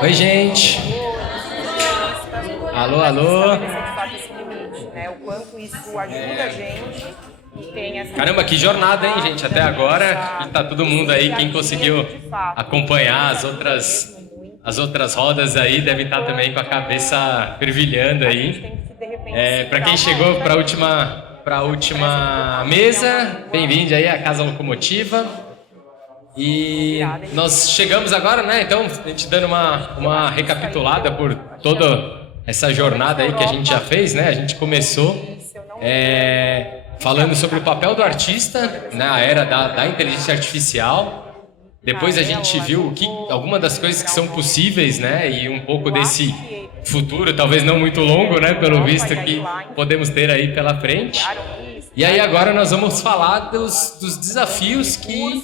Oi, gente. Alô, alô. O quanto isso ajuda a gente e tem essa... Caramba, que jornada, hein, gente? Até agora, e tá todo mundo aí, quem conseguiu acompanhar as outras rodas aí, deve estar também com a cabeça fervilhando aí. Para quem chegou para a última mesa, bem-vindo aí à Casa Locomotiva. E nós chegamos agora, né? Então, a gente dando uma recapitulada por toda essa jornada aí que a gente já fez, né? A gente começou falando sobre o papel do artista na era da inteligência artificial. Depois a gente viu algumas das coisas que são possíveis, né? E um pouco desse futuro, talvez não muito longo, né? Pelo visto que podemos ter aí pela frente. E aí agora nós vamos falar dos desafios que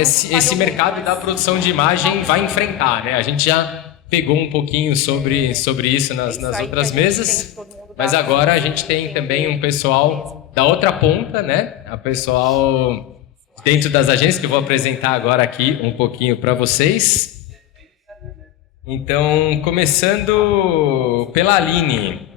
esse mercado da produção de imagem vai enfrentar, né? A gente já pegou um pouquinho sobre isso nas outras mesas, mas agora a gente tem também um pessoal da outra ponta, né? A pessoal dentro das agências que eu vou apresentar agora aqui um pouquinho para vocês. Então, começando pela Aline.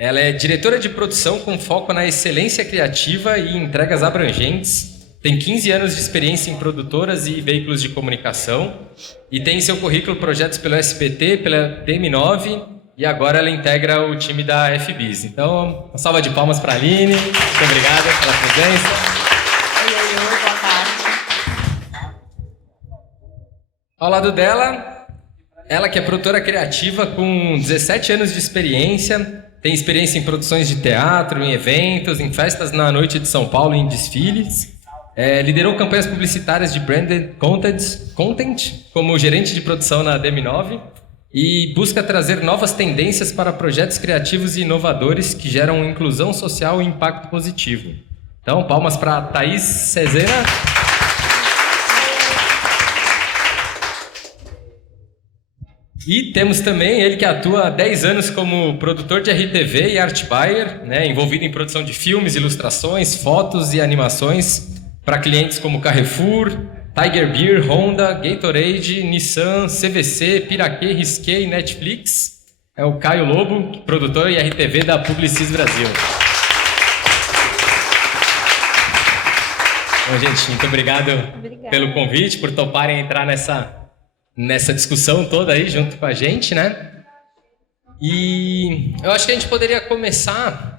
Ela é diretora de produção com foco na excelência criativa e entregas abrangentes. Tem 15 anos de experiência em produtoras e veículos de comunicação. E tem em seu currículo projetos pelo SBT, pela TM9 e agora ela integra o time da FBIS. Então, uma salva de palmas para a Aline. Muito obrigada pela presença. Oi, boa tarde. Ao lado dela, ela que é produtora criativa com 17 anos de experiência. Tem experiência em produções de teatro, em eventos, em festas na noite de São Paulo e em desfiles. Liderou campanhas publicitárias de branded content como gerente de produção na DM9 e busca trazer novas tendências para projetos criativos e inovadores que geram inclusão social e impacto positivo. Então, palmas para Thaís Cesena. E temos também ele que atua há 10 anos como produtor de RTV e art buyer, né, envolvido em produção de filmes, ilustrações, fotos e animações para clientes como Carrefour, Tiger Beer, Honda, Gatorade, Nissan, CVC, Piraquê, Risqué e Netflix. É o Caio Lobo, produtor e RTV da Publicis Brasil. Bom, gente, muito obrigado pelo convite, por toparem entrar nessa discussão toda aí junto com a gente, né? E eu acho que a gente poderia começar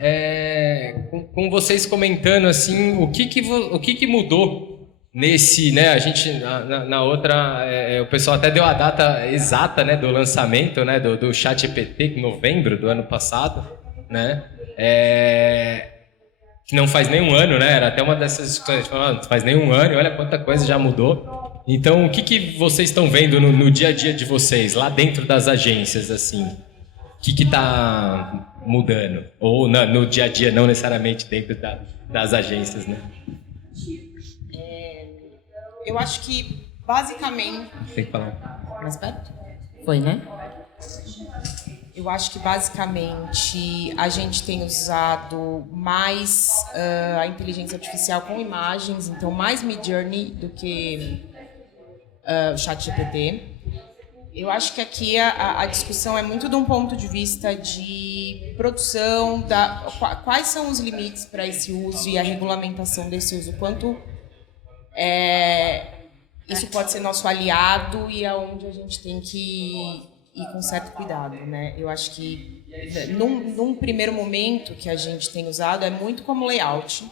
com vocês comentando assim o que mudou nesse, né? A gente na outra o pessoal até deu a data exata, né, do lançamento, né, do ChatGPT, em novembro do ano passado, né? Que não faz nem um ano, né? Era até uma dessas discussões, não faz nem um ano, e olha quanta coisa já mudou. Então, o que vocês estão vendo no dia a dia de vocês, lá dentro das agências, assim? O que está mudando? Ou no dia a dia, não necessariamente dentro das agências, né? Eu acho que, basicamente... Tem que falar. Mais perto? Foi, né? Eu acho que, basicamente, a gente tem usado mais a inteligência artificial com imagens, então mais Midjourney do que o ChatGPT. Eu acho que aqui a discussão é muito de um ponto de vista de produção, quais são os limites para esse uso e a regulamentação desse uso, quanto isso pode ser nosso aliado e aonde a gente tem que ir com certo cuidado, né? Eu acho que num primeiro momento que a gente tem usado é muito como layout,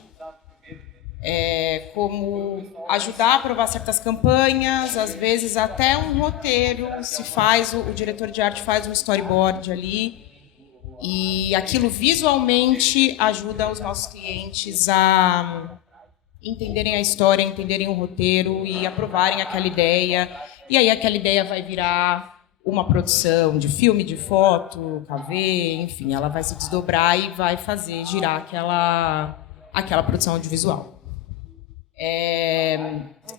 como ajudar a aprovar certas campanhas, às vezes até um roteiro se faz, o diretor de arte faz um storyboard ali e aquilo visualmente ajuda os nossos clientes a entenderem a história, entenderem o roteiro e aprovarem aquela ideia, e aí aquela ideia vai virar uma produção de filme, de foto, KV, enfim, ela vai se desdobrar e vai fazer girar aquela produção audiovisual.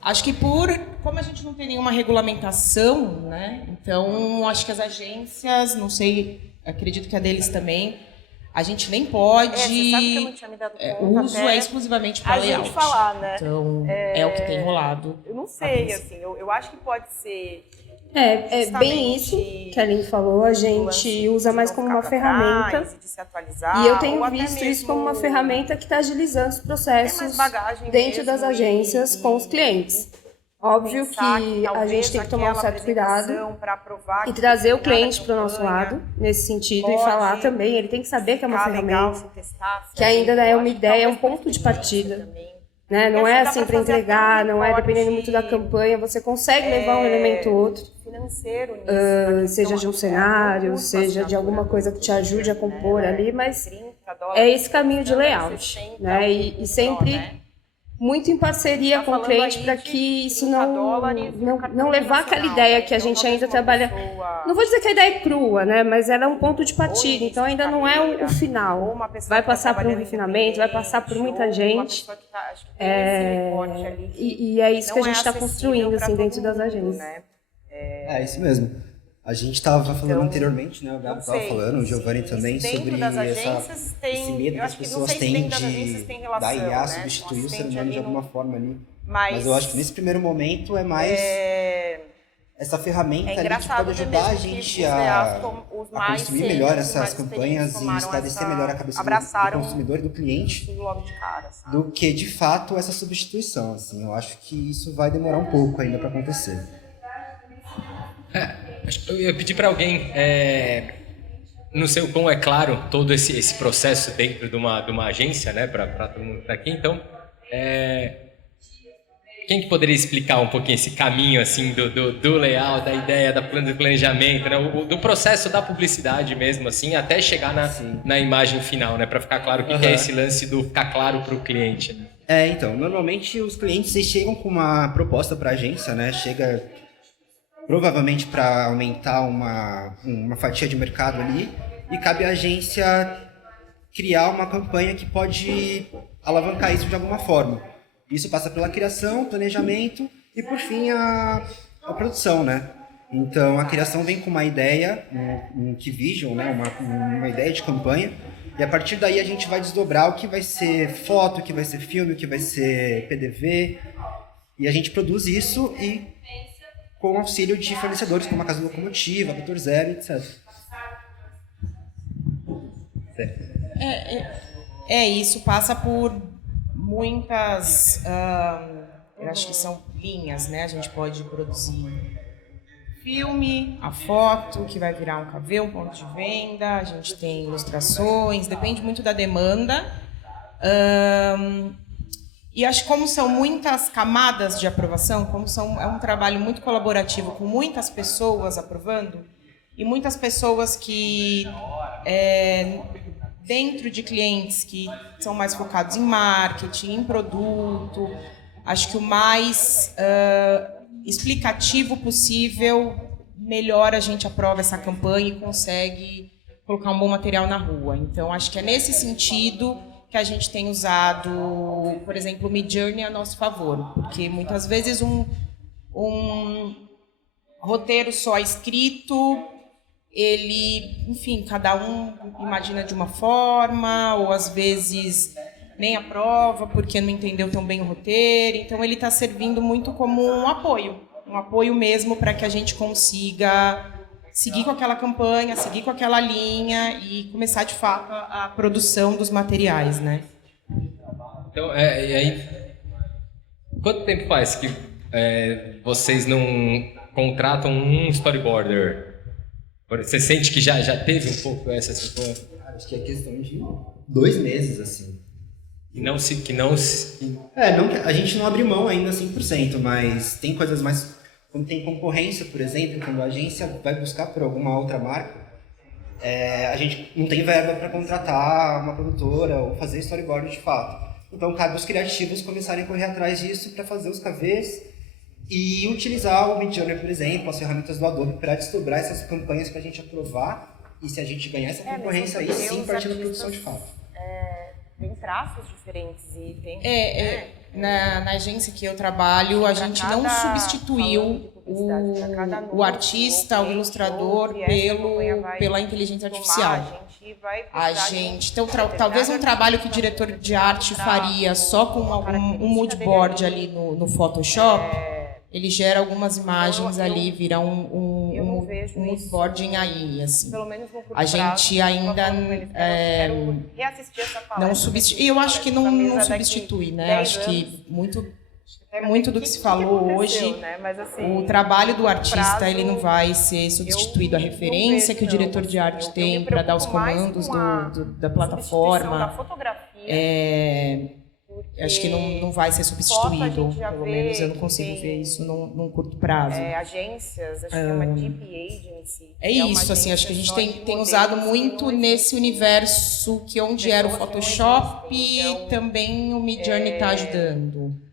Acho que como a gente não tem nenhuma regulamentação, né? Então acho que as agências, não sei, acredito que a deles também, a gente nem pode. Você sabe que eu não tinha me dado conta. O uso é exclusivamente para layout. A gente falar, né? Então é o que tem rolado. Eu não sei, assim, eu acho que pode ser É bem isso que a Aline falou, a gente usa mais como uma ferramenta, e eu tenho visto isso como uma ferramenta que está agilizando os processos dentro das agências com os clientes. Óbvio que a gente tem que tomar um certo cuidado e trazer o cliente para o nosso lado, nesse sentido, e falar também, ele tem que saber que é uma ferramenta, que ainda é uma ideia, é um ponto de partida. Né? Não é assim para entregar, não é dependendo muito da campanha, você consegue levar um elemento ou outro, seja de um cenário, seja de alguma coisa que te ajude a compor ali, mas é esse caminho de layout, né? E sempre muito em parceria com o cliente para que isso não levar aquela ideia que a gente ainda trabalha. Não vou dizer que a ideia é crua, né? Mas ela é um ponto de partida, então ainda não é o final. Vai passar por um refinamento, vai passar por muita gente. E é isso que a gente está construindo assim, dentro das agências. É isso mesmo. A gente estava falando anteriormente, né? O Gabi estava falando, o Giovanni também, sobre esse medo que as pessoas têm da IA substituir o ser humano de alguma forma ali. Mas eu acho que nesse primeiro momento é mais essa ferramenta ali que pode ajudar a gente a construir melhor essas campanhas e esclarecer melhor a cabeça do consumidor e do cliente do que, de fato, essa substituição. Assim, eu acho que isso vai demorar um pouco ainda para acontecer. Eu ia pedir para alguém, não sei o quão é claro todo esse processo dentro de uma agência, né, para todo mundo que está aqui, então, quem que poderia explicar um pouquinho esse caminho assim, do layout, da ideia, do planejamento, né, do processo da publicidade mesmo, assim, até chegar na imagem final, né, para ficar claro o que é esse lance do ficar claro para o cliente, né? Então, normalmente os clientes chegam com uma proposta para a agência, né, chega provavelmente para aumentar uma fatia de mercado ali, e cabe à agência criar uma campanha que pode alavancar isso de alguma forma. Isso passa pela criação, planejamento e, por fim, a produção, né? Então, a criação vem com uma ideia, um key vision, né? uma ideia de campanha, e a partir daí a gente vai desdobrar o que vai ser foto, o que vai ser filme, o que vai ser PDV, e a gente produz isso e com auxílio de fornecedores como a Casa Locomotiva, Doutor Zero, etc. Isso passa por muitas, eu acho que são linhas, né? A gente pode produzir filme, a foto, que vai virar um KV, um ponto de venda, a gente tem ilustrações, depende muito da demanda. E acho que como são muitas camadas de aprovação, é um trabalho muito colaborativo, com muitas pessoas aprovando, e muitas pessoas que, dentro de clientes que são mais focados em marketing, em produto, acho que o mais explicativo possível, melhor a gente aprova essa campanha e consegue colocar um bom material na rua. Então, acho que é nesse sentido que a gente tem usado, por exemplo, o Midjourney a nosso favor, porque muitas vezes um roteiro só escrito, ele, enfim, cada um imagina de uma forma, ou às vezes nem aprova porque não entendeu tão bem o roteiro, então ele está servindo muito como um apoio mesmo para que a gente consiga seguir com aquela campanha, seguir com aquela linha e começar, de fato, a produção dos materiais, né? Então, e aí, quanto tempo faz que vocês não contratam um storyboarder? Você sente que já teve um pouco essa situação? Acho que é questão de 2 meses, assim. Não, a gente não abre mão ainda 100%, mas tem coisas mais... Quando tem concorrência, por exemplo, quando a agência vai buscar por alguma outra marca, a gente não tem verba para contratar uma produtora ou fazer storyboard de fato. Então, cabe os criativos começarem a correr atrás disso para fazer os KVs e utilizar o Midjourney, por exemplo, as ferramentas do Adobe para desdobrar essas campanhas para a gente aprovar, e se a gente ganhar essa concorrência, aí sim partir da produção de fato. Tem traços diferentes e tem... Na agência que eu trabalho, a gente não substituiu o artista, o ilustrador pela inteligência artificial. Então, talvez um trabalho que o diretor de arte faria só com um mood board ali no Photoshop, ele gera algumas imagens ali, vira um moodboarding aí, assim. A gente ainda não substitui, e eu acho que não substitui, né? Acho que muito do que se falou hoje, o trabalho do artista ele não vai ser substituído. A referência que o diretor de arte tem para dar os comandos da plataforma, acho que não vai ser substituído. Pelo menos eu não consigo ver isso num curto prazo. Agências, acho que é uma deep agency. É isso, assim, acho que a gente tem usado muito nesse universo que onde era o Photoshop e também o Midjourney está ajudando.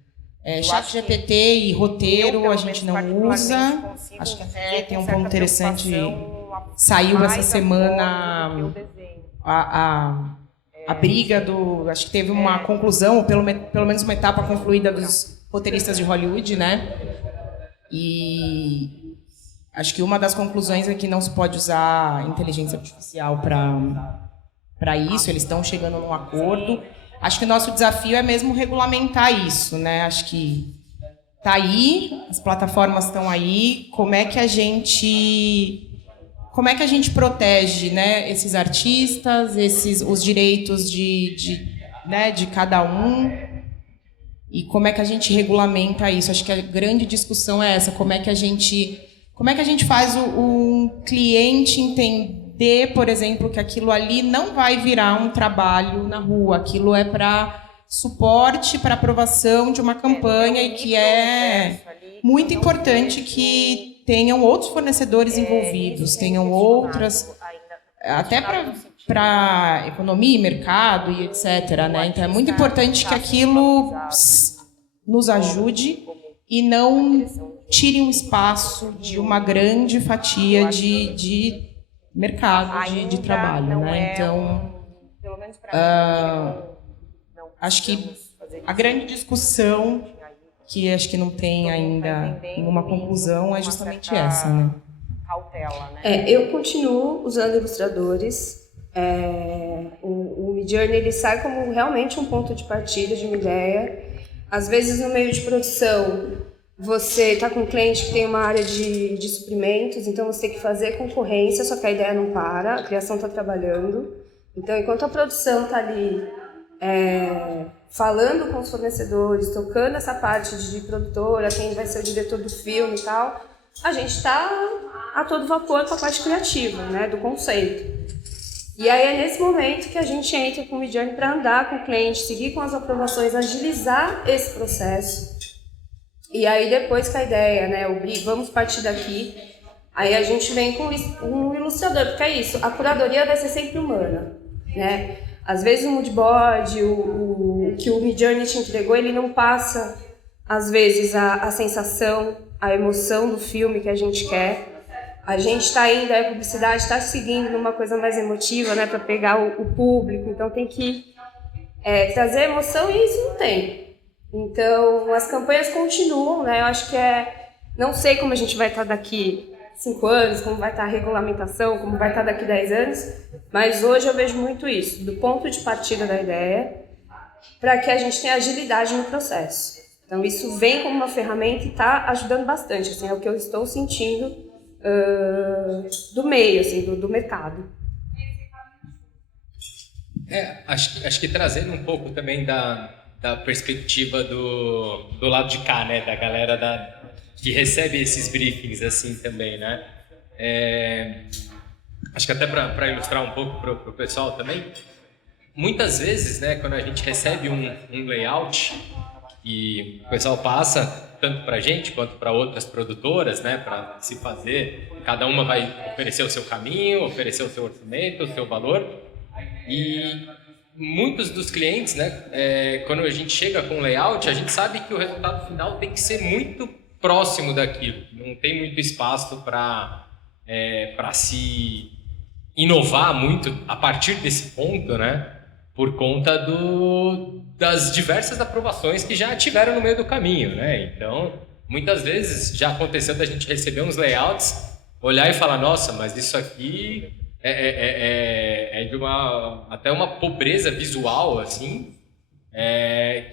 ChatGPT e roteiro a gente não usa. Acho que até tem um ponto interessante. Saiu essa semana a briga do... Acho que teve uma conclusão, ou pelo menos uma etapa concluída dos roteiristas de Hollywood, né? E acho que uma das conclusões é que não se pode usar inteligência artificial para isso. Eles estão chegando num acordo. Acho que o nosso desafio é mesmo regulamentar isso, né? Acho que tá aí, as plataformas estão aí. Como é que a gente protege, né, esses artistas, os direitos de cada um? E como é que a gente regulamenta isso? Acho que a grande discussão é essa. Como é que a gente faz um cliente entender, por exemplo, que aquilo ali não vai virar um trabalho na rua, aquilo é para suporte, para aprovação de uma campanha e que é muito importante que tenham outros fornecedores envolvidos, tenham outras, até para economia e mercado e etc. Né? Então é muito importante que aquilo nos ajude e não tire um espaço de uma grande fatia de mercado de trabalho, né? Então, acho que a grande discussão, que acho que não tem ainda nenhuma conclusão, é justamente essa, né? Eu continuo usando ilustradores. O Midjourney ele sai como realmente um ponto de partida de uma ideia. Às vezes, no meio de produção, você está com um cliente que tem uma área de suprimentos, então você tem que fazer concorrência, só que a ideia não para, a criação está trabalhando. Então, enquanto a produção está ali falando com os fornecedores, tocando essa parte de produtora, quem vai ser o diretor do filme e tal, a gente está a todo vapor com a parte criativa, né, do conceito. E aí é nesse momento que a gente entra com o Midjourney para andar com o cliente, seguir com as aprovações, agilizar esse processo. E aí depois que a ideia, né, vamos partir daqui, aí a gente vem com um ilustrador, porque é isso, a curadoria vai ser sempre humana, né? Às vezes o moodboard, o que o Midjourney te entregou, ele não passa, às vezes, a sensação, a emoção do filme que a gente quer. A gente está indo, a publicidade está seguindo numa coisa mais emotiva, né, para pegar o público, então tem que trazer emoção e isso não tem. Então, as campanhas continuam, né? Eu acho que não sei como a gente vai estar daqui 5 anos, como vai estar a regulamentação, como vai estar daqui 10 anos, mas hoje eu vejo muito isso, do ponto de partida da ideia, para que a gente tenha agilidade no processo. Então, isso vem como uma ferramenta e está ajudando bastante, assim, é o que eu estou sentindo do meio, assim, do mercado. Acho que trazendo um pouco também da perspectiva do lado de cá, né, da galera que recebe esses briefings assim também, né? Acho que até para ilustrar um pouco pro pessoal também, muitas vezes, né, quando a gente recebe um layout e o pessoal passa tanto para a gente quanto para outras produtoras, né, para se fazer, cada uma vai oferecer o seu caminho, oferecer o seu orçamento, o seu valor, e muitos dos clientes, né, quando a gente chega com layout, a gente sabe que o resultado final tem que ser muito próximo daquilo, não tem muito espaço para se inovar muito a partir desse ponto, né, por conta das diversas aprovações que já tiveram no meio do caminho, né? Então, muitas vezes já aconteceu da gente receber uns layouts, olhar e falar, nossa, mas isso aqui é de até uma pobreza visual, assim,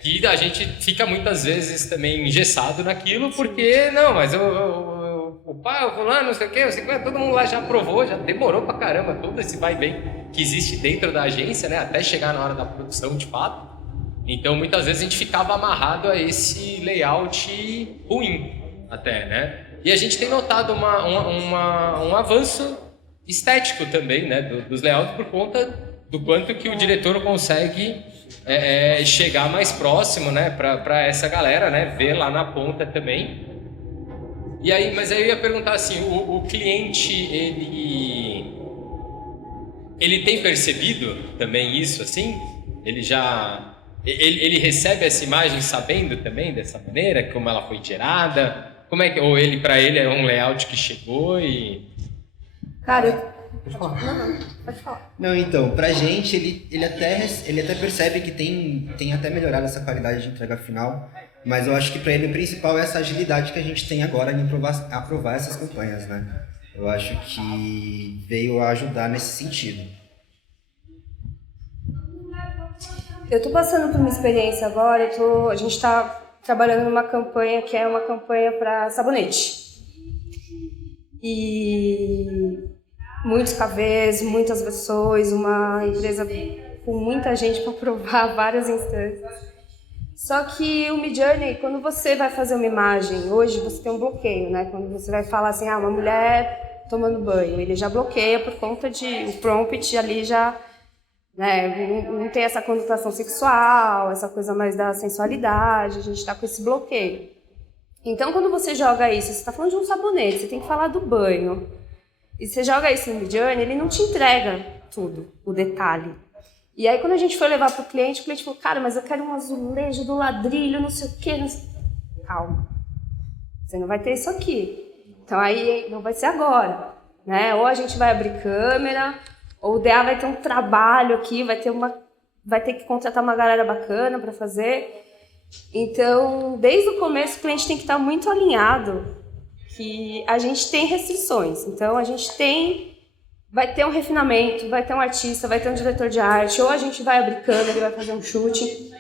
Que a gente fica muitas vezes também engessado naquilo, porque, não, mas o pai, o fulano, não sei o quê, todo mundo lá já aprovou, já demorou pra caramba, todo esse vai e vem que existe dentro da agência, né, até chegar na hora da produção de fato. Então, muitas vezes a gente ficava amarrado a esse layout ruim, até, né? E a gente tem notado um avanço estético também, né, dos layouts por conta do quanto que o diretor consegue chegar mais próximo, né, para essa galera, né, ver lá na ponta também. E aí, mas aí eu ia perguntar assim, o cliente, ele tem percebido também isso, assim? Ele recebe essa imagem sabendo também dessa maneira, como ela foi gerada? Como é que, ou para ele é um layout que chegou e... Cara, pode falar. Não, então, pra gente, ele até percebe que tem até melhorado essa qualidade de entrega final, mas eu acho que pra ele o principal é essa agilidade que a gente tem agora em aprovar essas campanhas, né? Eu acho que veio a ajudar nesse sentido. Eu tô passando por uma experiência agora, a gente tá trabalhando numa campanha que é uma campanha para sabonete. E muitos KVs, muitas versões, uma empresa com muita gente para provar várias instâncias. Só que o Midjourney, quando você vai fazer uma imagem, hoje você tem um bloqueio, né? Quando você vai falar assim, uma mulher tomando banho, ele já bloqueia por conta o prompt ali já, né, não tem essa conotação sexual, essa coisa mais da sensualidade, a gente está com esse bloqueio. Então, quando você joga isso, você está falando de um sabonete, você tem que falar do banho, e você joga isso no Midjourney, ele não te entrega tudo, o detalhe. E aí, quando a gente foi levar para o cliente falou, cara, mas eu quero um azulejo do ladrilho, não sei o quê. Não sei... Calma, você não vai ter isso aqui. Então, aí não vai ser agora, né? Ou a gente vai abrir câmera, ou o DA vai ter um trabalho aqui, vai ter que contratar uma galera bacana para fazer. Então, desde o começo, o cliente tem que estar muito alinhado que a gente tem restrições. Então, vai ter um refinamento, vai ter um artista, vai ter um diretor de arte, ou a gente vai abrir câmera e vai fazer um shooting.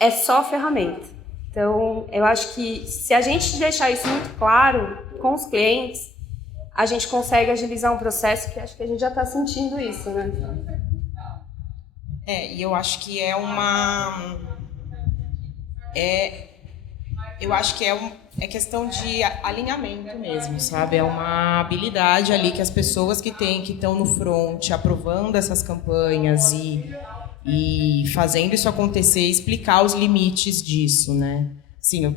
É só ferramenta. Então, eu acho que se a gente deixar isso muito claro com os clientes, a gente consegue agilizar um processo que acho que a gente já está sentindo isso, né? E eu acho que eu acho que é questão de alinhamento mesmo, sabe? É uma habilidade ali que as pessoas que estão no front aprovando essas campanhas e fazendo isso acontecer, explicar os limites disso, né? Assim, eu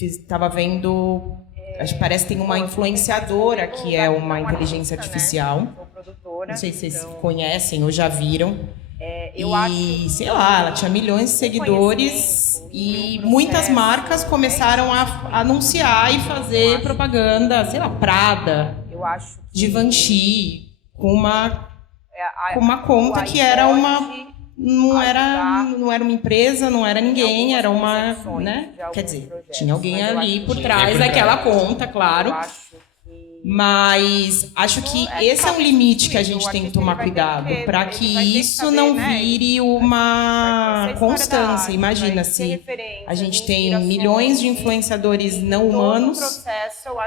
estava vendo, acho que parece que tem uma influenciadora que é uma inteligência artificial. Não sei se vocês conhecem ou já viram. E, sei lá, ela tinha milhões de seguidores e muitas marcas começaram a anunciar e fazer propaganda, sei lá, Prada, Givenchy, com uma conta que era não era uma empresa, não era ninguém, era uma, né? Quer dizer, tinha alguém ali por trás daquela conta, claro. Mas acho que esse é um limite que a gente tem que tomar cuidado para que isso não vire uma constância. Imagina se a gente tem milhões de influenciadores não humanos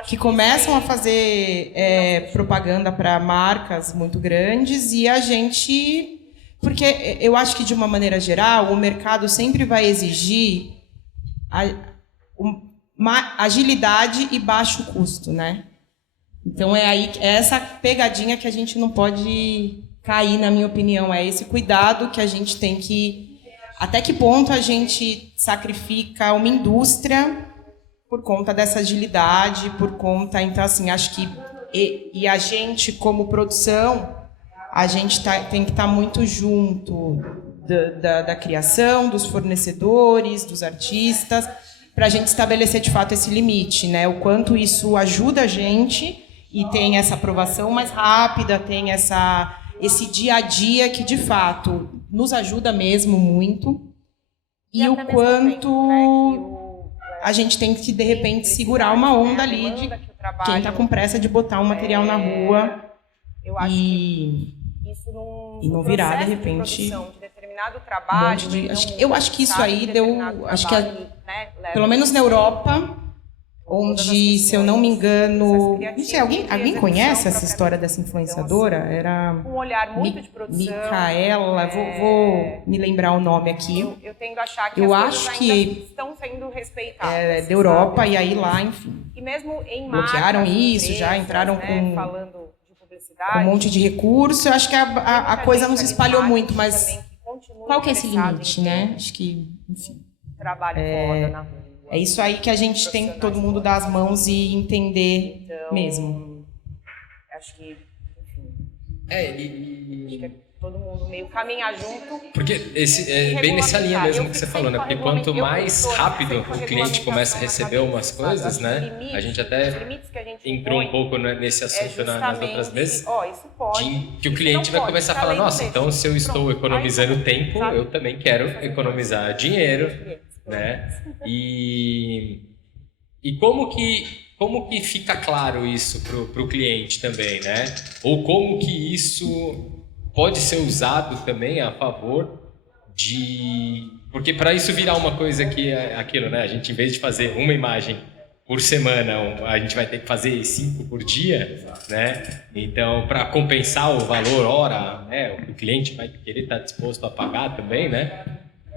que começam a fazer propaganda para marcas muito grandes e a gente... Porque eu acho que, de uma maneira geral, o mercado sempre vai exigir agilidade e baixo custo, né? Então, é essa pegadinha que a gente não pode cair, na minha opinião. É esse cuidado que a gente tem que... Até que ponto a gente sacrifica uma indústria por conta dessa agilidade, por conta... Então, assim, acho que... E a gente, como produção, a gente tem que estar muito junto da criação, dos fornecedores, dos artistas, para a gente estabelecer, de fato, esse limite, né? O quanto isso ajuda a gente... E tem essa aprovação mais rápida, tem esse dia a dia que, de fato, nos ajuda mesmo muito. E o quanto a gente tem que, de repente, segurar uma onda ali de quem está com pressa de botar um material na rua e não virar, de repente, determinado trabalho... eu acho que isso aí deu... Acho que, pelo menos na Europa, onde, se eu não me engano... Não sei, alguém conhece essa história dessa influenciadora? Era... Um olhar muito de produção. Micaela, vou me lembrar o nome aqui. Eu tendo a achar que as coisas ainda estão sendo respeitadas. Da Europa, e aí lá, enfim. E mesmo em bloquearam isso, já entraram com... com um monte de recurso. Eu acho que a coisa não se espalhou muito, mas qual que é esse limite, né? Acho que, enfim, é isso aí que a gente tem que todo mundo dar as mãos e entender mesmo. Acho que, enfim, acho que todo mundo meio caminhar junto. Porque bem nessa linha mesmo que você falou, né? Porque quanto mais rápido o cliente começa a receber umas coisas, né? A gente até entrou um pouco nesse assunto nas outras vezes, que o cliente vai começar a falar, nossa, então se eu estou economizando tempo, eu também quero economizar dinheiro, né? E como que fica claro isso pro cliente também, né? Ou como que isso pode ser usado também a favor de... Porque para isso virar uma coisa que é aquilo, né? A gente, em vez de fazer uma imagem por semana, a gente vai ter que fazer 5 por dia, né? Então, para compensar o valor hora, né? O cliente vai querer estar disposto a pagar também, né?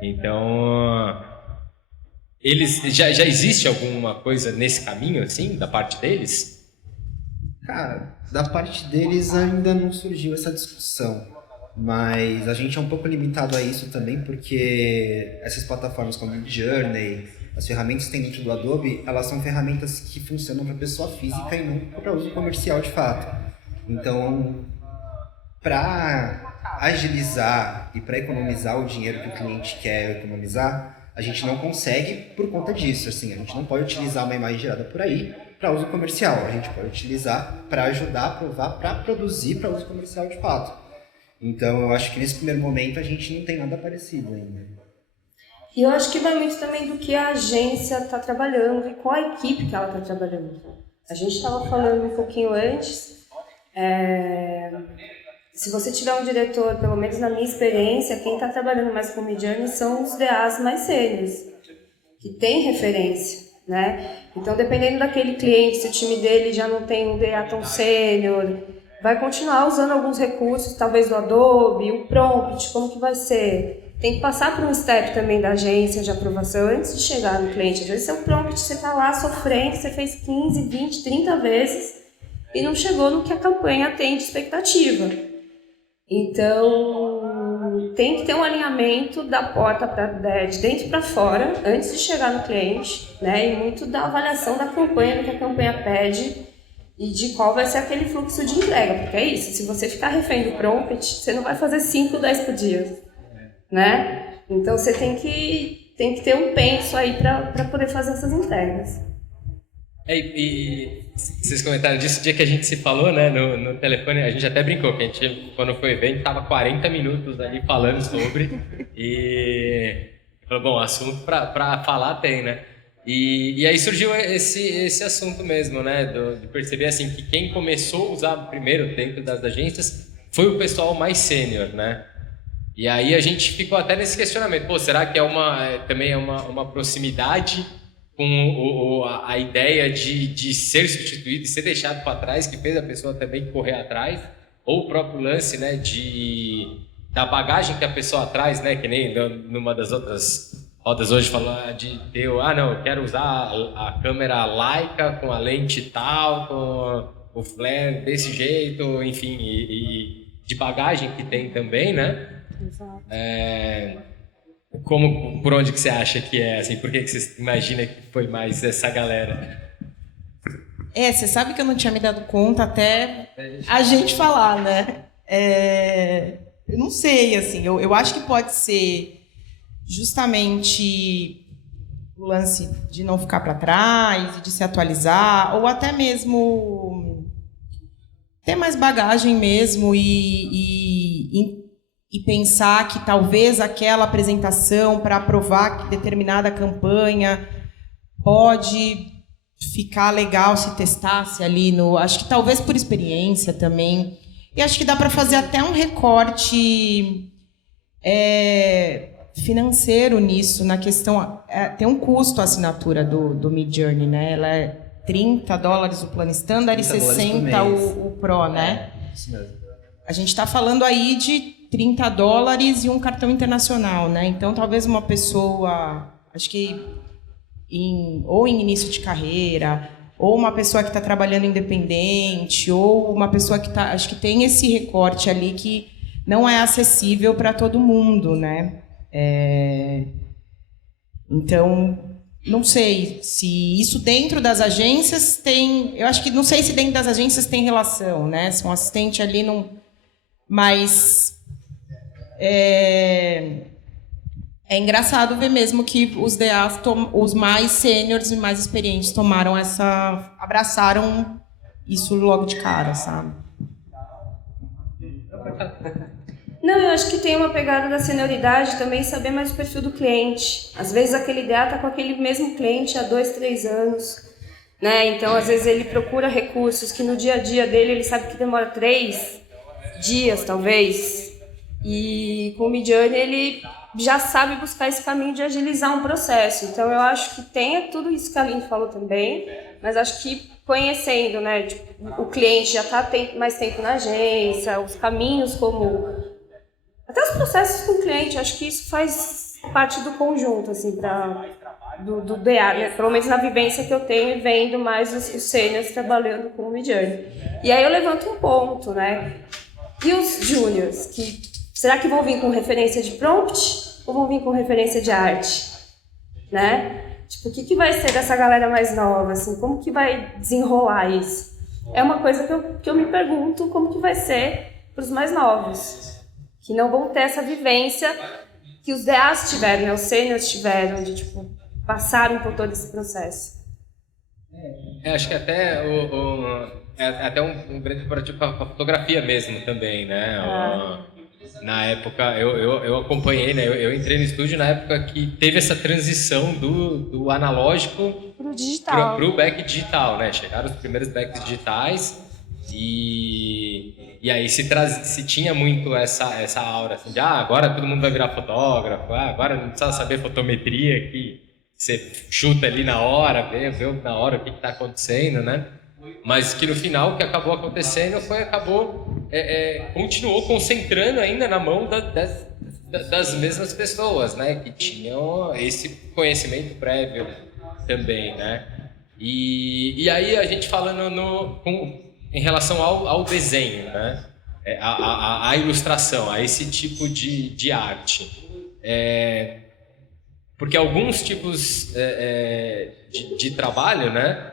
Então, já existe alguma coisa nesse caminho, assim, da parte deles? Cara, da parte deles ainda não surgiu essa discussão, mas a gente é um pouco limitado a isso também, porque essas plataformas como o Journey, as ferramentas que tem dentro do Adobe, elas são ferramentas que funcionam para pessoa física e não para uso comercial de fato. Então, para agilizar e para economizar o dinheiro que o cliente quer economizar, a gente não consegue por conta disso. Assim, a gente não pode utilizar uma imagem gerada por aí para uso comercial. A gente pode utilizar para ajudar a provar, para produzir para uso comercial de fato. Então, eu acho que nesse primeiro momento a gente não tem nada parecido ainda. E eu acho que vai muito também do que a agência está trabalhando e qual a equipe que ela está trabalhando. A gente estava falando um pouquinho antes, se você tiver um diretor, pelo menos na minha experiência, quem está trabalhando mais com Midjourney são os DAs mais sêniores, que tem referência, né? Então, dependendo daquele cliente, se o time dele já não tem um DA tão sênior, vai continuar usando alguns recursos, talvez do Adobe, o prompt, como que vai ser? Tem que passar por um step também da agência de aprovação antes de chegar no cliente. Às vezes, seu prompt, você está lá sofrendo, você fez 15, 20, 30 vezes e não chegou no que a campanha tem de expectativa. Então, tem que ter um alinhamento da porta de dentro para fora, antes de chegar no cliente, né? E muito da avaliação da campanha, do que a campanha pede e de qual vai ser aquele fluxo de entrega. Porque é isso, se você ficar refém do prompt, você não vai fazer 5, 10 por dia, né? Então, você tem que ter um penso aí para poder fazer essas entregas. E vocês comentaram disso, o dia que a gente se falou, né, no telefone, a gente até brincou, que a gente, quando foi ver, a gente tava 40 minutos ali falando sobre, e falou, bom, assunto para falar tem, né? E aí surgiu esse assunto mesmo, né, de perceber assim, que quem começou a usar primeiro dentro das agências foi o pessoal mais sênior, né? E aí a gente ficou até nesse questionamento, pô, será que também é uma proximidade com a ideia de ser substituído, de ser deixado para trás, que fez a pessoa também correr atrás, ou o próprio lance, né, da bagagem que a pessoa traz, né, que nem numa das outras rodas hoje falou de ter, não, eu quero usar a câmera Leica com a lente tal, com o flare desse jeito, enfim, e de bagagem que tem também, né? Exato. Por onde que você acha que é, assim, por que você imagina que foi mais essa galera? Você sabe que eu não tinha me dado conta até a gente falar, né? Eu não sei, assim, eu acho que pode ser justamente o lance de não ficar para trás, de se atualizar, ou até mesmo ter mais bagagem mesmo e pensar que talvez aquela apresentação para aprovar que determinada campanha pode ficar legal se testasse ali acho que talvez por experiência também. E acho que dá para fazer até um recorte financeiro nisso, na questão... tem um custo a assinatura do Midjourney, né? Ela é $30 o plano standard e 60 o Pro, né? Isso mesmo. A gente está falando aí de $30 e um cartão internacional, né? Então, talvez uma pessoa, acho que ou em início de carreira, ou uma pessoa que está trabalhando independente, ou uma pessoa que acho que tem esse recorte ali que não é acessível para todo mundo, né? Então, não sei se isso dentro das agências tem... Eu acho que não sei se dentro das agências tem relação, né? Se um assistente ali não... Mas é engraçado ver mesmo que os DAs, os mais sêniores e mais experientes, abraçaram isso logo de cara, sabe? Não, eu acho que tem uma pegada da senioridade também, saber mais o perfil do cliente. Às vezes aquele DA está com aquele mesmo cliente há 2, 3 anos, né? Então, às vezes ele procura recursos que no dia a dia dele ele sabe que demora 3 dias, talvez. E com o Midjourney ele já sabe buscar esse caminho de agilizar um processo. Então, eu acho que tem tudo isso que a Aline falou também, mas acho que conhecendo, né? Tipo, o cliente já está mais tempo na agência, os caminhos como... Até os processos com o cliente, acho que isso faz parte do conjunto, assim, do DA, né? Pelo menos na vivência que eu tenho e vendo mais os sêniors trabalhando com o Midjourney. E aí eu levanto um ponto, né? E os júniors, será que vão vir com referência de prompt ou vão vir com referência de arte? Né? Tipo, o que vai ser dessa galera mais nova, assim? Como que vai desenrolar isso? É uma coisa que eu me pergunto como que vai ser para os mais novos. Que não vão ter essa vivência que os DAs tiveram, né? Os sêniors tiveram, de tipo, passaram por todo esse processo. Acho que até até um grande comparativo com a fotografia mesmo também, né? Na época, eu acompanhei, né? Eu entrei no estúdio na época que teve essa transição do analógico pro digital. Pro back digital, né? Chegaram os primeiros backs digitais e aí se tinha muito essa aura assim, de agora todo mundo vai virar fotógrafo, agora não precisa saber fotometria, que você chuta ali na hora, vê na hora o que está acontecendo, né? Mas que no final o que acabou acontecendo continuou concentrando ainda na mão das mesmas pessoas, né? Que tinham esse conhecimento prévio também, né? E aí a gente falando em relação ao desenho, né? A ilustração, a esse tipo de arte. Porque alguns tipos de trabalho, né,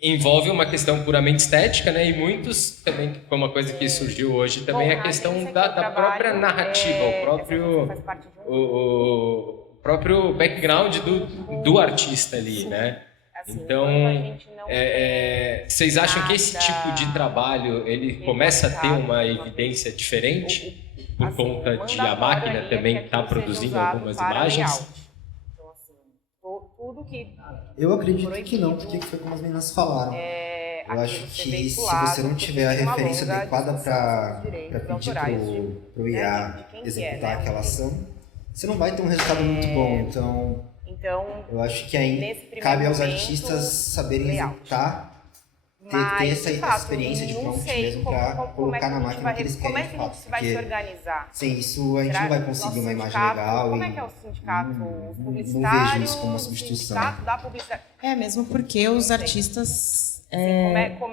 envolve uma questão puramente estética, né, e muitos também, como uma coisa que surgiu hoje, também a questão da própria narrativa, o próprio background do artista ali, né? Então, vocês acham que esse tipo de trabalho ele começa a ter uma evidência diferente por conta de a máquina também estar produzindo algumas imagens? Eu acredito que não, porque foi como as meninas falaram. Eu acho que se você não tiver a referência adequada para pedir pro IA executar aquela ação, você não vai ter um resultado muito bom. Então, eu acho que aí cabe aos artistas saberem executar, ter essa experiência de prompt mesmo para colocar na máquina que eles querem de fato. Porque sem isso a gente não vai conseguir uma imagem legal e não vejo isso como uma substituição. Mesmo porque os artistas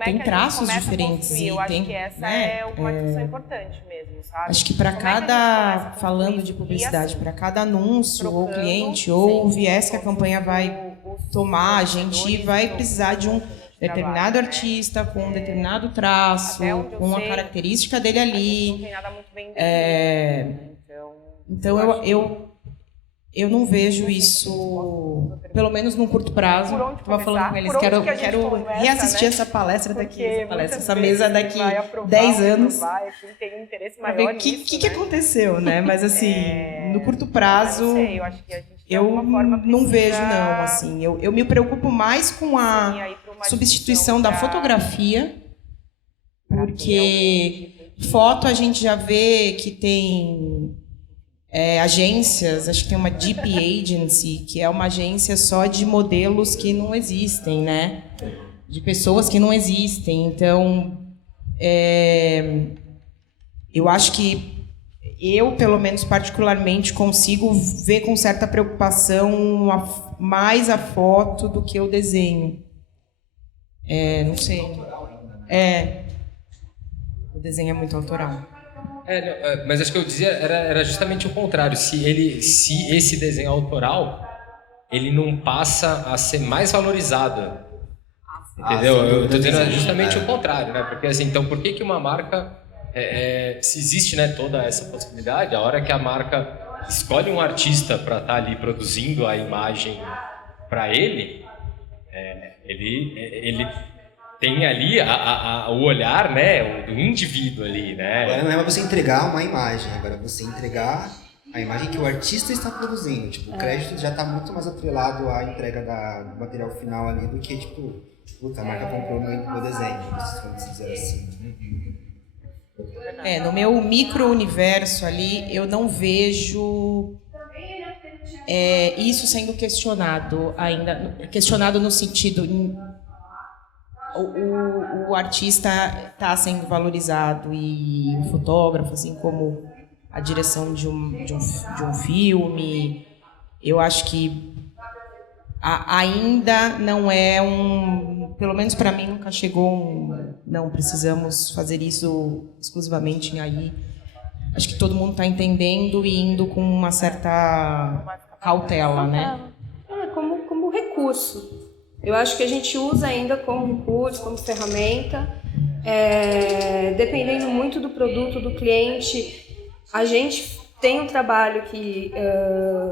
têm traços diferentes. Eu acho que essa é uma discussão importante mesmo, sabe? Acho que para cada, falando de publicidade, para cada anúncio ou cliente ou o viés que a campanha vai tomar, a gente vai precisar de um determinado artista com um determinado traço, com a característica dele ali. Então eu não vejo isso, pelo menos num curto prazo. Estava falando com eles, quero reassistir essa palestra daqui, essa mesa daqui 10 anos, para ver o que aconteceu, né? Mas assim, no curto prazo, eu não vejo não, assim. Eu me preocupo mais com a substituição da fotografia, porque foto a gente já vê que tem agências, acho que tem uma Deep Agency, que é uma agência só de modelos que não existem, né? De pessoas que não existem. Então, eu acho que eu, pelo menos particularmente, consigo ver com certa preocupação mais a foto do que o desenho. Não sei. O desenho é muito autoral. Mas acho que eu dizia era justamente o contrário. Se esse desenho autoral, ele não passa a ser mais valorizado. Entendeu? Eu estou dizendo justamente o contrário, né? Porque assim, então por que uma marca... se existe, né, toda essa possibilidade, a hora que a marca escolhe um artista para estar ali produzindo a imagem para ele, ele tem ali o olhar, né, do indivíduo ali, né? Agora não é você entregar uma imagem, agora é você entregar a imagem que o artista está produzindo. Tipo, o crédito já está muito mais atrelado à entrega do material final ali do que, tipo, puta, a marca comprou meu desenho, vamos dizer assim. No meu micro-universo ali, eu não vejo isso sendo questionado ainda. Questionado no sentido... O artista está sendo valorizado e o fotógrafo, assim como a direção de um filme, eu acho que ainda não é pelo menos para mim nunca chegou não precisamos fazer isso exclusivamente aí. Acho que todo mundo está entendendo e indo com uma certa cautela, né? Como recurso. Eu acho que a gente usa ainda como recurso, como ferramenta, dependendo muito do produto, do cliente. A gente tem um trabalho que...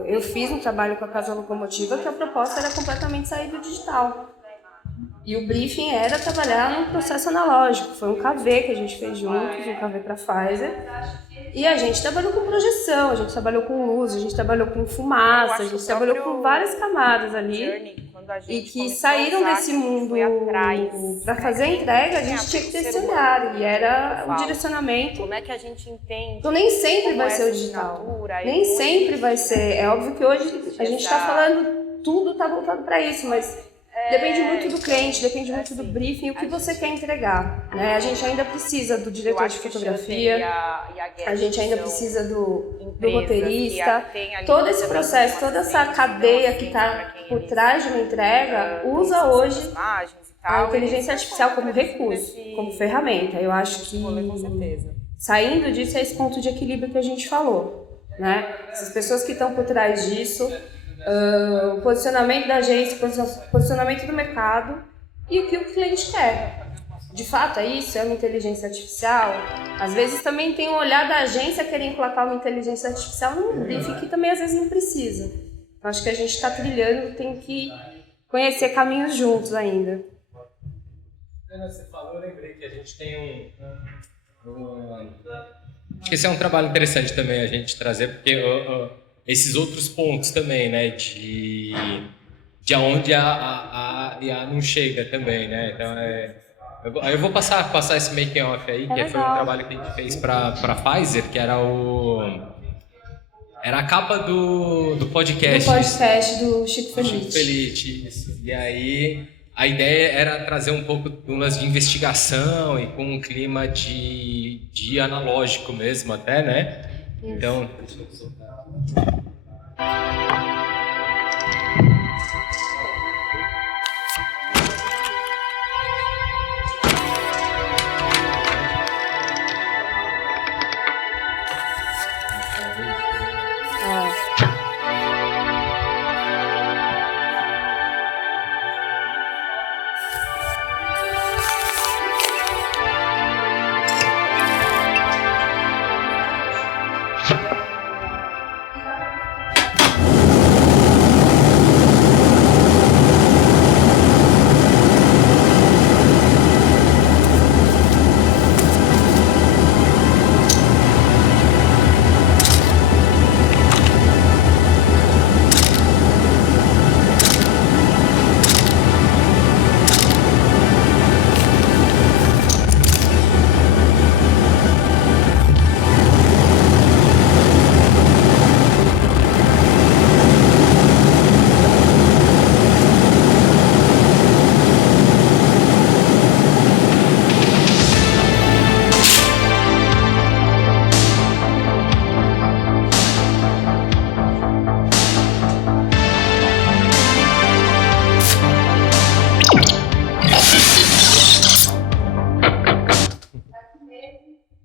eu fiz um trabalho com a Casa Locomotiva que a proposta era completamente sair do digital. E o briefing era trabalhar num processo analógico. Foi um KV que a gente fez juntos, um KV para Pfizer. E a gente trabalhou com projeção, a gente trabalhou com luz, a gente trabalhou com fumaça, a gente trabalhou com várias camadas ali. E que saíram desse mundo para fazer a entrega, a gente tinha que ter esse olhar. E era o direcionamento. Como é que a gente entende? Então nem sempre vai ser o digital. Nem sempre vai ser. É óbvio que hoje a gente está falando, tudo está voltado para isso, mas depende muito do cliente, depende muito do briefing e o que você quer entregar. Né? A gente ainda precisa do diretor de fotografia, a gente ainda precisa do roteirista. Todo esse processo, toda essa cadeia que está por trás de uma entrega, usa hoje a inteligência artificial como recurso, como ferramenta. Eu acho que saindo disso é esse ponto de equilíbrio que a gente falou. Né? Essas pessoas que estão por trás disso, o posicionamento da agência, o posicionamento do mercado e o que o cliente quer. De fato, é isso? É uma inteligência artificial? Às vezes também tem um olhar da agência querer emplacar uma inteligência artificial num briefing que também às vezes não precisa. Acho que a gente está trilhando, tem que conhecer caminhos juntos ainda. Você falou, eu lembrei que a gente tem acho que esse é um trabalho interessante também a gente trazer, porque esses outros pontos também, né, de aonde a IA não chega também, né, então eu vou passar esse making off aí, que foi um trabalho que a gente fez para Pfizer, que era a capa do podcast. Do podcast do Chico Felice. Chico Felice, isso. E aí a ideia era trazer um pouco de umas de investigação e com um clima de analógico mesmo até, né? Isso. Então, deixa eu soltar.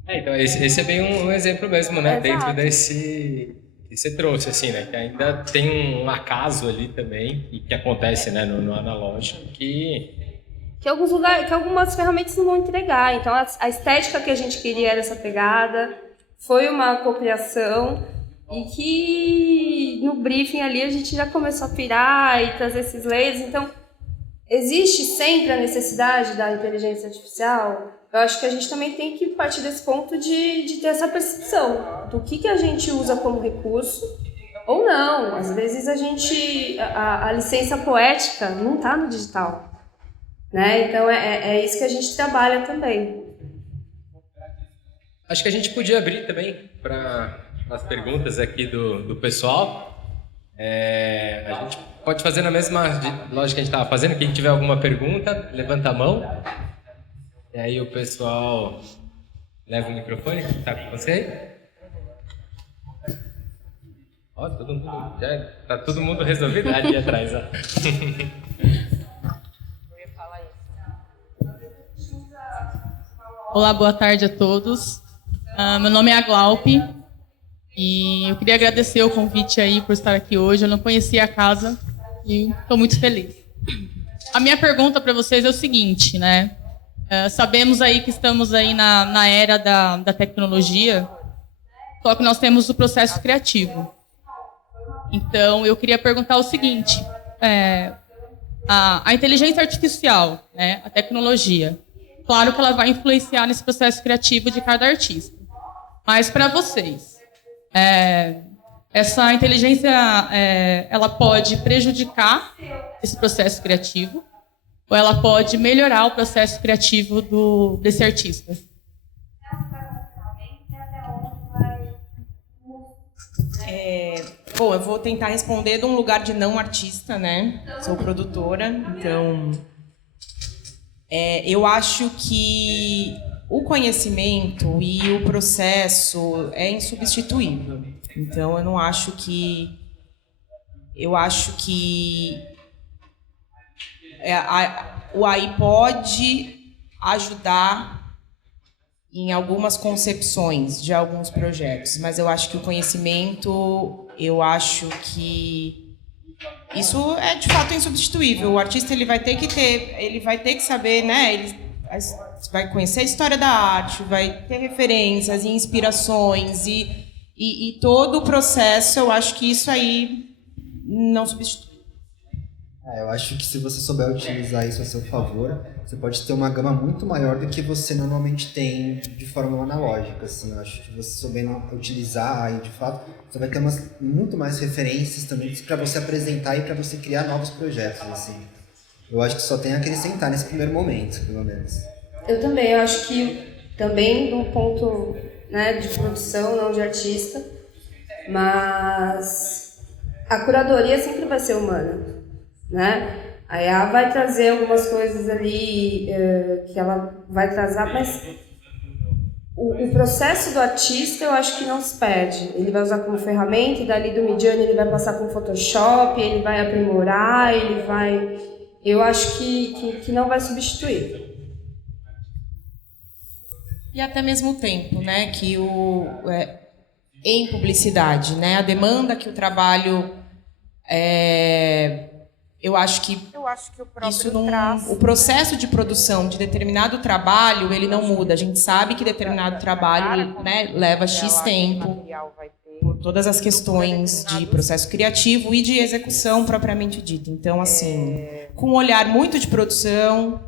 Então esse é bem um exemplo mesmo, né? Exato. Dentro desse que você trouxe, assim, né? Que ainda tem um acaso ali também, e que acontece, né, no analógico, que alguns lugares, que algumas ferramentas não vão entregar. Então, a estética que a gente queria era essa pegada, foi uma apropriação, e que no briefing ali a gente já começou a pirar e trazer esses layers. Então, existe sempre a necessidade da inteligência artificial. Eu acho que a gente também tem que partir desse ponto de ter essa percepção do que a gente usa como recurso ou não. Às vezes a licença poética não está no digital, né? Então é isso que a gente trabalha também. acho que a gente podia abrir também para as perguntas aqui do pessoal. A gente pode fazer na mesma lógica que a gente estava fazendo. Quem tiver alguma pergunta, levanta a mão. E aí o pessoal leva o microfone, tá com você? Ó, todo mundo, já tá todo mundo resolvido ali atrás, ó. Olá, boa tarde a todos. Meu nome é Aglaupe e eu queria agradecer o convite aí por estar aqui hoje. Eu não conhecia a casa e estou muito feliz. A minha pergunta para vocês é o seguinte, né? Sabemos aí que estamos aí na era da tecnologia, só que nós temos o processo criativo. Então, eu queria perguntar o seguinte, a inteligência artificial, né, a tecnologia, claro que ela vai influenciar nesse processo criativo de cada artista. Mas, para vocês, essa inteligência ela pode prejudicar esse processo criativo ou ela pode melhorar o processo criativo desse artista? Bom, eu vou tentar responder de um lugar de não artista, né? Sou produtora, então eu acho que o conhecimento e o processo é insubstituível. Então eu acho que o AI pode ajudar em algumas concepções de alguns projetos, mas eu acho que o conhecimento, eu acho que isso é de fato insubstituível. O artista ele vai ter que saber, né? Ele vai conhecer a história da arte, vai ter referências e inspirações e todo o processo. Eu acho que isso aí não substitui. Eu acho que se você souber utilizar isso a seu favor, você pode ter uma gama muito maior do que você normalmente tem de forma analógica, assim. Eu acho que você souber utilizar aí, de fato, você vai ter muito mais referências também para você apresentar e para você criar novos projetos, assim. Eu acho que só tem a acrescentar nesse primeiro momento, pelo menos. Eu também, eu acho que também do ponto, né, de produção, não de artista, mas a curadoria sempre vai ser humana, né? A IA vai trazer algumas coisas ali que ela vai trazer, mas o processo do artista eu acho que não se perde. Ele vai usar como ferramenta e dali do Midjourney ele vai passar com Photoshop, ele vai aprimorar, ele vai... Eu acho que não vai substituir. E até mesmo tempo, né? Que em publicidade, né? A demanda que o trabalho... Eu acho que o processo de produção de determinado trabalho, ele não muda. A gente sabe que determinado trabalho, né, leva X tempo, por todas as questões de processo criativo e de execução propriamente dita. Então, assim, com um olhar muito de produção,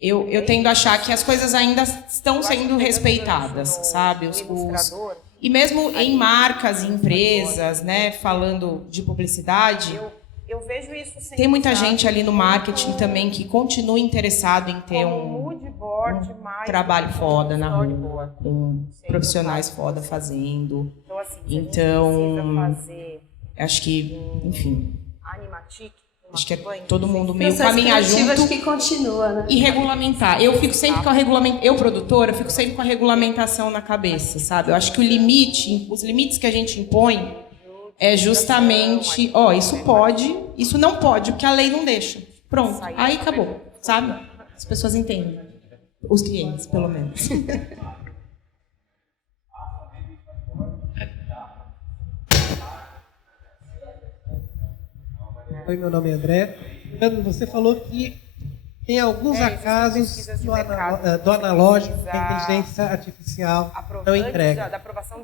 eu tendo a achar que as coisas ainda estão sendo respeitadas, sabe? E mesmo em marcas e empresas, né, falando de publicidade, eu vejo isso sempre, tem muita gente ali no marketing também que continua interessado em ter um trabalho foda na rua, com profissionais foda fazendo. Então, acho que, enfim, acho que é todo mundo meio caminhar junto. Acho que continua, né? E regulamentar. Eu fico sempre com eu produtora, fico sempre com a regulamentação na cabeça, sabe? Eu acho que os limites que a gente impõe é justamente, isso pode, isso não pode, porque a lei não deixa. Pronto, aí acabou, sabe? As pessoas entendem. Os clientes, pelo menos. Oi, meu nome é André. Você falou que tem alguns acasos do analógico que a inteligência artificial não entrega.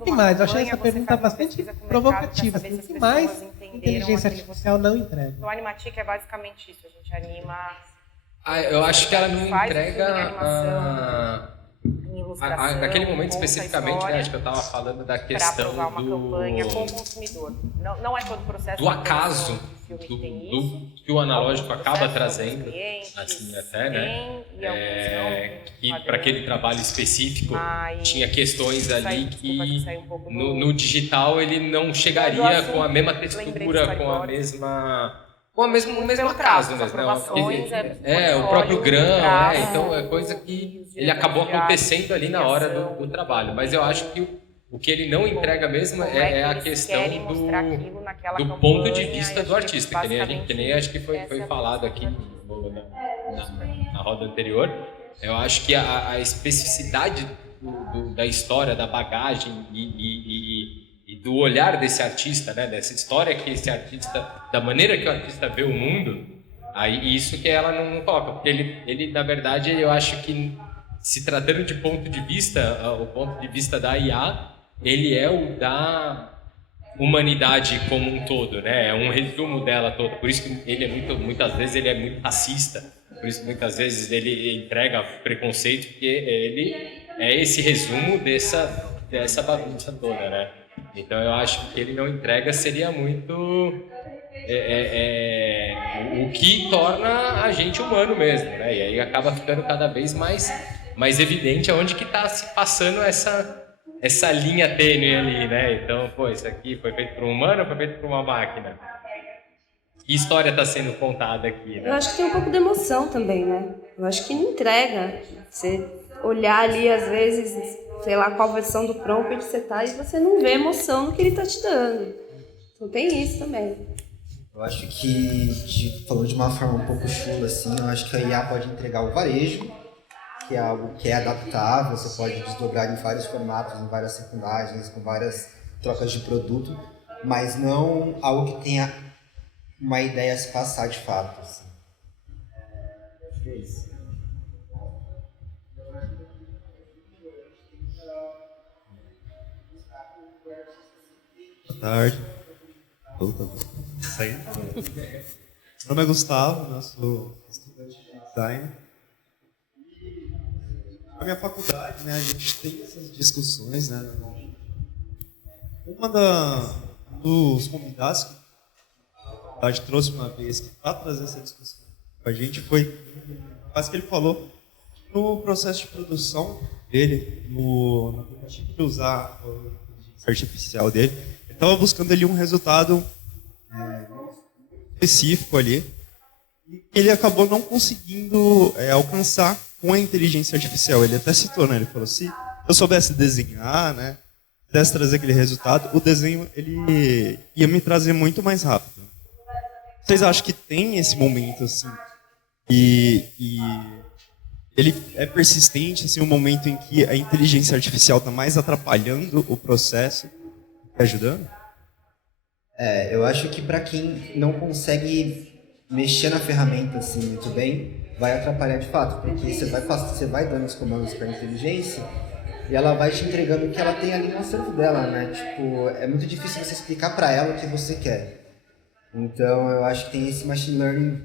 E mais, eu achei essa pergunta bastante provocativa. Assim, o que mais a inteligência artificial não entrega? No Animatic é basicamente isso, a gente anima... Eu acho que ela não entrega naquele momento especificamente, né, acho que eu estava falando da questão uma campanha com o consumidor. Não é todo o processo do acaso que o analógico acaba trazendo, assim até, né? Que para aquele trabalho específico tinha questões ali que no digital ele não chegaria com a mesma textura, com a mesma... o mesmo acaso, né? O próprio grão, então é coisa que ele acabou acontecendo ali na hora do trabalho. Mas eu acho que o que ele não entrega mesmo é a questão do ponto de vista do artista, que nem acho que foi falado aqui na roda anterior. Eu acho que a especificidade da história, da bagagem e do olhar desse artista, né, dessa história que esse artista, da maneira que o artista vê o mundo, aí isso que ela não coloca, porque ele na verdade, eu acho que se tratando de ponto de vista, o ponto de vista da IA, ele é o da humanidade como um todo, né, é um resumo dela toda, por isso que ele é muitas vezes ele é muito racista, por isso que muitas vezes ele entrega preconceito, porque ele é esse resumo dessa bagunça toda, né. Então eu acho que o que ele não entrega seria muito o que torna a gente humano mesmo, né? E aí acaba ficando cada vez mais evidente aonde que está se passando essa linha tênue ali, né? Então, isso aqui foi feito por um humano ou foi feito por uma máquina? Que história está sendo contada aqui, né? Eu acho que tem um pouco de emoção também, né? Eu acho que não entrega. Você olhar ali, às vezes, sei lá qual versão do prompt você tá, e você não vê emoção no que ele tá te dando. Então tem isso também. Eu acho que, falou de uma forma um pouco chula, assim, eu acho que a IA pode entregar o varejo, que é algo que é adaptável, você pode desdobrar em vários formatos, em várias secundagens, com várias trocas de produto, mas não algo que tenha uma ideia a se passar de fato, assim. Acho que é isso. Boa tarde. Meu nome é Gustavo, eu sou estudante de design. Na minha faculdade, né, a gente tem essas discussões, né? Dos convidados que a faculdade trouxe uma vez para trazer essa discussão com a gente foi quase que ele falou no processo de produção dele, na tentativa de usar a inteligência artificial dele. Ele estava buscando ali um resultado específico ali, e ele acabou não conseguindo alcançar com a inteligência artificial. Ele até citou, né? Ele falou, se eu soubesse desenhar, né, pudesse trazer aquele resultado, o desenho ele ia me trazer muito mais rápido. Vocês acham que tem esse momento assim, e ele é persistente, assim, um momento em que a inteligência artificial está mais atrapalhando o processo que ajudando? Eu acho que para quem não consegue mexer na ferramenta assim muito bem, vai atrapalhar de fato, porque você vai dando os comandos para a inteligência e ela vai te entregando o que ela tem ali no acervo dela, né? Tipo, é muito difícil você explicar para ela o que você quer. Então, eu acho que tem esse machine learning,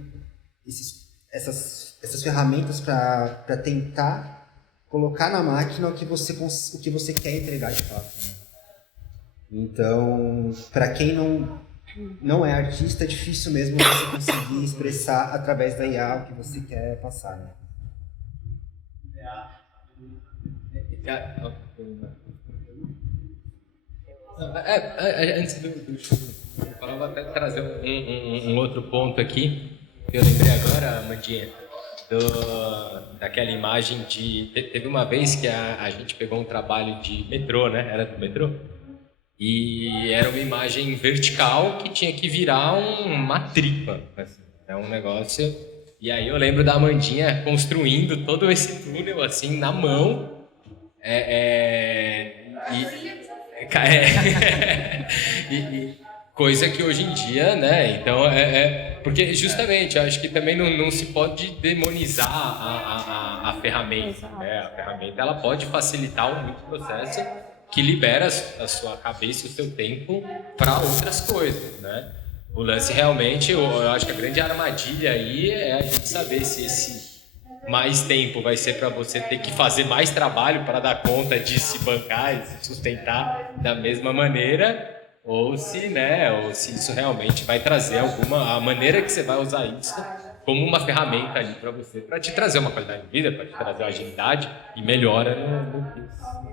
essas ferramentas para tentar colocar na máquina o que você quer entregar de fato, né? Então, para quem não é artista, é difícil mesmo você conseguir expressar através da IA o que você quer passar, né? Antes do show, eu vou até trazer um outro ponto aqui, que eu lembrei agora, Amandinha, daquela imagem de... Teve uma vez que a gente pegou um trabalho de metrô, né? Era do metrô? E era uma imagem vertical que tinha que virar uma tripa. Assim. É um negócio E aí eu lembro da Amandinha construindo todo esse túnel assim na mão. Coisa que hoje em dia, né? Então porque justamente eu acho que também não se pode demonizar a ferramenta, né? A ferramenta ela pode facilitar muito o processo que libera a sua cabeça e o seu tempo para outras coisas, né? O lance realmente, eu acho que a grande armadilha aí é a gente saber se esse mais tempo vai ser para você ter que fazer mais trabalho para dar conta de se bancar e se sustentar da mesma maneira, ou se isso realmente vai trazer a maneira que você vai usar isso como uma ferramenta ali para você, para te trazer uma qualidade de vida, para te trazer agilidade e melhora no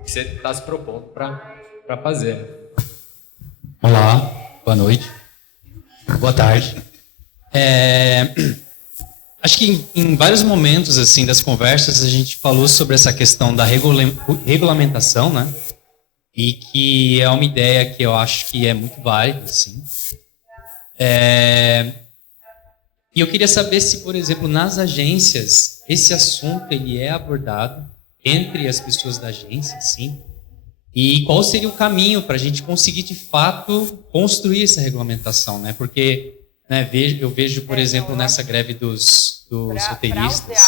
que você está se propondo para fazer. Olá, boa noite. Boa tarde. Acho que em vários momentos assim das conversas a gente falou sobre essa questão da regulamentação, né? E que é uma ideia que eu acho que é muito válida, assim. E eu queria saber se, por exemplo, nas agências esse assunto ele é abordado entre as pessoas da agência, sim. E qual seria o caminho para a gente conseguir, de fato, construir essa regulamentação, né? Porque eu vejo, por exemplo, nessa greve dos roteiristas,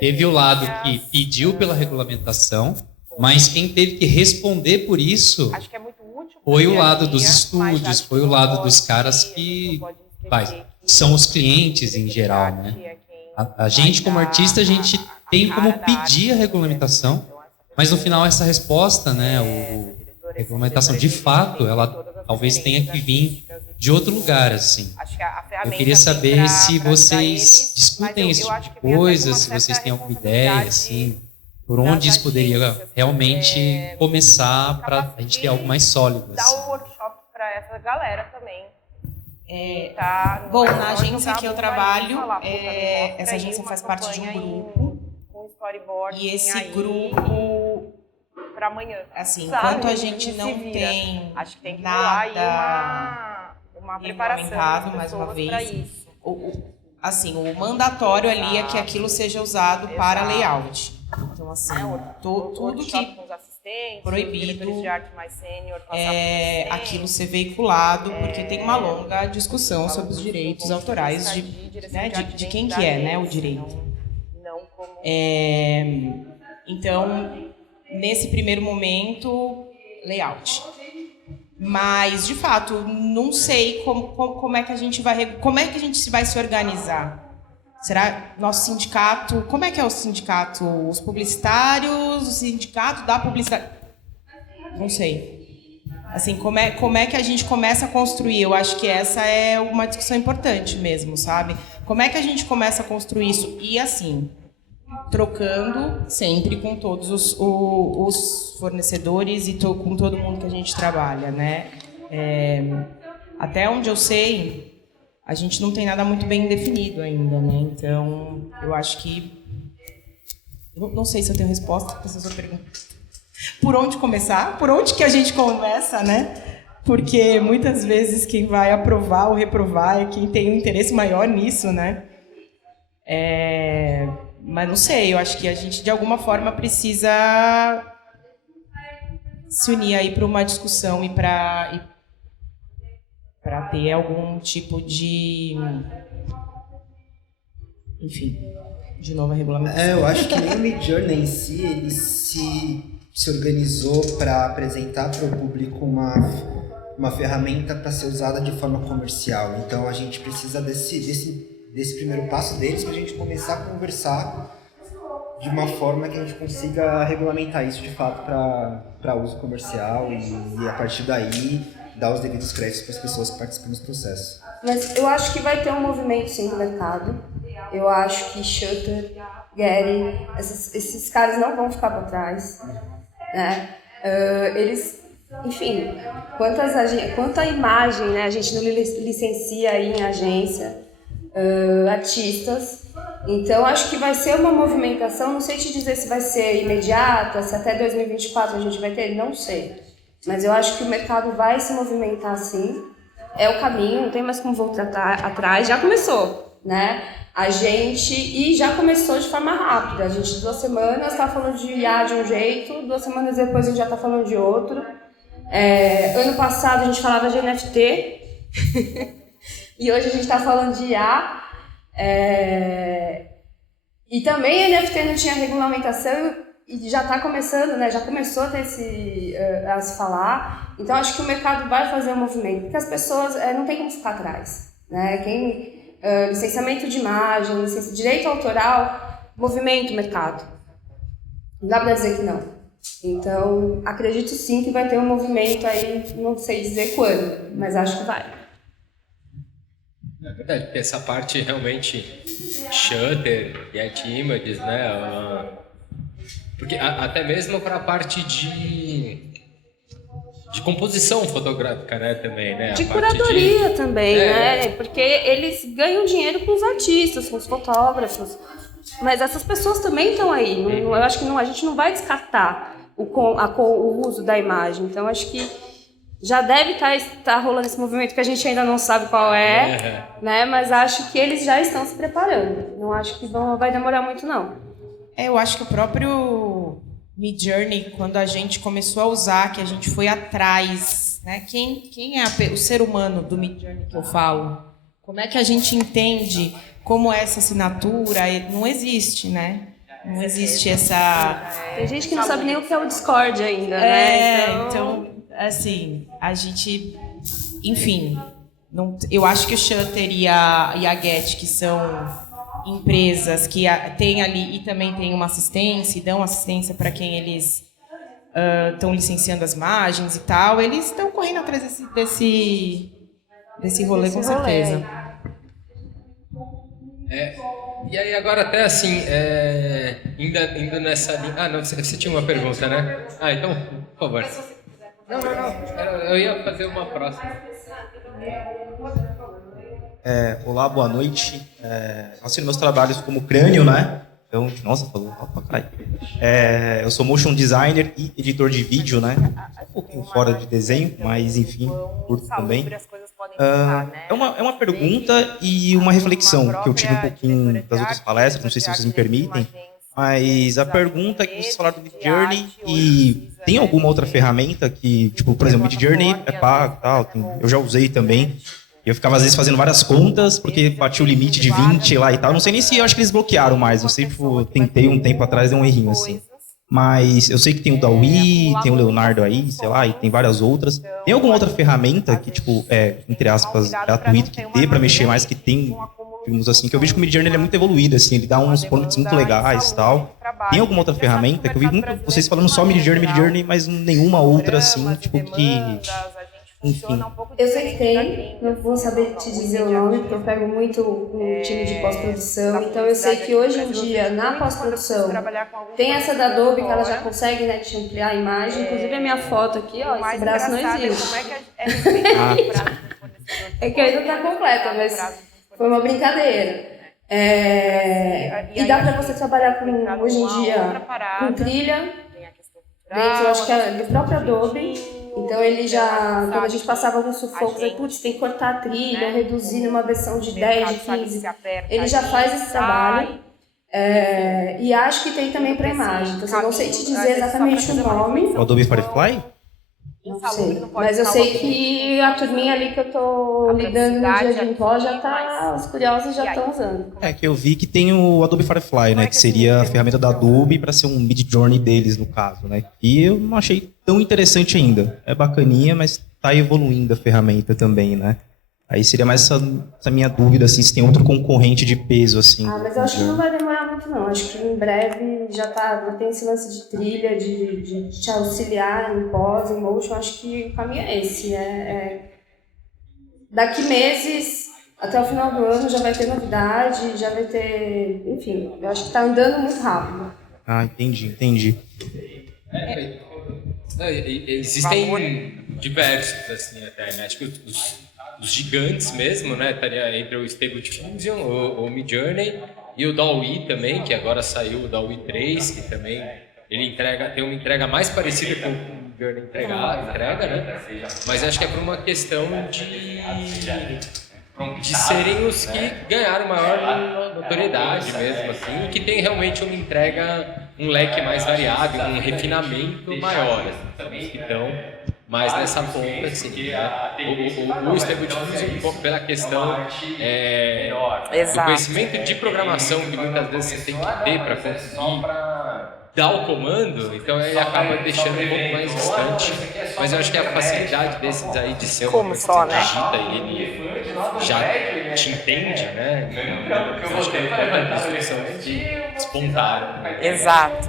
teve o lado que pediu pela regulamentação, mas quem teve que responder por isso foi o lado dos estúdios, foi o lado dos caras que são os clientes em geral, né? A gente, como artista, a gente tem como pedir a regulamentação, mas no final essa resposta, né, a regulamentação de fato, ela talvez tenha que vir de outro lugar, assim. Eu queria saber se vocês discutem esse tipo de coisa, se vocês têm alguma ideia, assim, por onde isso poderia realmente começar para a gente ter algo mais sólido. Dar o workshop para essa galera também. Bom, na agência que eu trabalho, essa agência faz parte de um grupo. E esse grupo, para amanhã, assim, enquanto a gente não tem nada regulamentado, mais uma vez, o mandatório ali é que aquilo seja usado para layout. Então, assim, tudo que proibido aquilo ser veiculado, porque tem uma longa discussão sobre os direitos autorais de quem que é, né, o direito. Então, nesse primeiro momento, layout. Mas, de fato, não sei como é que a gente vai se organizar. Será nosso sindicato? Como é que é o sindicato? Os publicitários? O sindicato da publicidade? Não sei. Assim, como é que a gente começa a construir? Eu acho que essa é uma discussão importante mesmo, sabe? Como é que a gente começa a construir isso? E assim, trocando sempre com todos os fornecedores e com todo mundo que a gente trabalha, né? Até onde eu sei, a gente não tem nada muito bem definido ainda, né? Então, eu acho que... Não sei se eu tenho resposta para essa sua pergunta. Por onde começar? Por onde que a gente começa, né? Porque muitas vezes quem vai aprovar ou reprovar é quem tem um interesse maior nisso, né? Mas não sei, eu acho que a gente de alguma forma precisa se unir aí para uma discussão e para ter algum tipo de, enfim, de nova regulamentação. Eu acho que nem o Midjourney em si, ele se organizou para apresentar para o público uma ferramenta para ser usada de forma comercial. Então a gente precisa desse primeiro passo deles para a gente começar a conversar de uma forma que a gente consiga regulamentar isso de fato para uso comercial e a partir daí dar os devidos créditos para as pessoas que participam dos processos. Mas eu acho que vai ter um movimento sim do mercado. Eu acho que Shutter, Getty, esses caras não vão ficar para trás, né? Eles, enfim, quanta imagem, né? A gente não licencia aí em agência artistas. Então, acho que vai ser uma movimentação, não sei te dizer se vai ser imediata, se até 2024 a gente vai ter, não sei. Mas eu acho que o mercado vai se movimentar sim, é o caminho, não tem mais como voltar atrás, já começou, né? E já começou de forma rápida. A gente, 2 semanas, está falando de IA de um jeito, 2 semanas depois a gente já está falando de outro. Ano passado a gente falava de NFT, e hoje a gente está falando de IA. E também NFT não tinha regulamentação e já está começando, né? Já começou a ter a se falar. Então acho que o mercado vai fazer um movimento, porque as pessoas não tem como ficar atrás, né? Licenciamento de imagem, direito autoral, movimento mercado. Não dá para dizer que não. Então acredito sim que vai ter um movimento aí, não sei dizer quando, mas acho que vai. É verdade, porque essa parte realmente Shutter, Get Images, né? Porque até mesmo para a parte de composição fotográfica, né, também, né? De curadoria também, né? Porque eles ganham dinheiro com os artistas, com os fotógrafos. Mas essas pessoas também estão aí. Eu acho que a gente não vai descartar o uso da imagem. Então, acho que já deve estar rolando esse movimento que a gente ainda não sabe qual é, né? Mas acho que eles já estão se preparando. Não acho que vai demorar muito, não. Eu acho que o próprio Midjourney, quando a gente começou a usar, que a gente foi atrás, né? Quem é o ser humano do Midjourney que eu falo? Como é que a gente entende como é essa assinatura? Não existe, né? Não existe essa... Tem gente que não sabe nem o que é o Discord ainda, né? Então, assim, a gente... Enfim, eu acho que o Shutter e a Get, que são empresas que têm ali e também têm uma assistência, e dão assistência para quem eles estão licenciando as imagens e tal, eles estão correndo atrás desse rolê, com certeza. E aí agora até assim, indo nessa linha... Ah, não, você tinha uma pergunta, né? Ah, então, por favor. Não. Eu ia fazer uma próxima. Olá, boa noite. Assino meus trabalhos como crânio, né? Então, nossa, falou pra caralho. Eu sou motion designer e editor de vídeo, né? Um pouquinho fora de desenho, mas enfim, curto também. É uma pergunta e uma reflexão que eu tive um pouquinho das outras palestras, não sei se vocês me permitem, mas a pergunta é que vocês falaram do Midjourney e tem alguma outra ferramenta que, tipo, por exemplo, Midjourney é pago e tal, eu já usei também. E eu ficava, às vezes, fazendo várias contas, porque batia o limite de 20 lá e tal. Não sei nem se eu acho que eles bloquearam mais. Não sei, tipo, tentei um tempo atrás, deu um errinho, assim. Mas eu sei que tem o DALL-E, tem o Leonardo aí, sei lá, e tem várias outras. Tem alguma outra ferramenta que, tipo, entre aspas, gratuito, que dê pra mexer mais, que tem, digamos assim, que eu vejo que o Midjourney ele é muito evoluído, assim, ele dá uns prompts muito legais e tal. Tem alguma outra ferramenta? Que eu vi muito vocês falando só Midjourney, mas nenhuma outra, assim, tipo, que... Enfim. Eu sei que tem, não vou saber te dizer o nome, porque eu pego muito um time de pós-produção, então eu sei que hoje em dia, na pós-produção, tem essa da Adobe, que ela já consegue, né, te ampliar a imagem, inclusive a minha foto aqui, ó, esse braço não existe. É que ainda tá completa, mas foi uma brincadeira. E dá pra você trabalhar hoje em dia, com trilha, dentro, acho que é do próprio Adobe. Então ele já, quando a gente passava alguns sufocos, aí, putz, tem que cortar a trilha, reduzir numa versão de 10, de 15. Ele já faz esse trabalho. E acho que tem também para imagem. Então eu não sei te dizer exatamente o nome. O Adobe Firefly? Não sei, mas eu sei que a turminha ali que eu tô lidando no dia de pó já tá, os curiosos já estão usando. Que eu vi que tem o Adobe Firefly, né, que seria a ferramenta da Adobe para ser um Midjourney deles, no caso, né, e eu não achei tão interessante ainda. É bacaninha, mas tá evoluindo a ferramenta também, né. Aí seria mais essa minha dúvida, assim, se tem outro concorrente de peso, assim. Mas eu acho que não vai demorar muito, não. Acho que em breve já tem esse lance de trilha, de te auxiliar em pós, em motion. Acho que o caminho é esse, né? Daqui meses, até o final do ano, já vai ter novidade, já vai ter... Enfim, eu acho que tá andando muito rápido. Entendi. Existem diversos, assim, até, né? Acho que os gigantes mesmo, né? Estaria entre o Stable Diffusion, o Midjourney e o DALL-E também, que agora saiu o DALL-E 3, que também ele tem uma entrega mais parecida com o Midjourney entrega, né? Mas acho que é por uma questão de serem os que ganharam maior notoriedade mesmo, assim, e que tem realmente uma entrega, um leque mais variado, um refinamento maior, assim, que estão mais nessa ponta, assim, né? O Stable Diffusion, um pouco pela questão do conhecimento de programação que muitas vezes você tem que ter para conseguir dar o comando, então ele acaba deixando um pouco mais distante, mas eu acho que a facilidade desses aí de ser uma coisa que você digita e ele já te entende, né? Eu acho que é uma questão de espontâneo. Exato.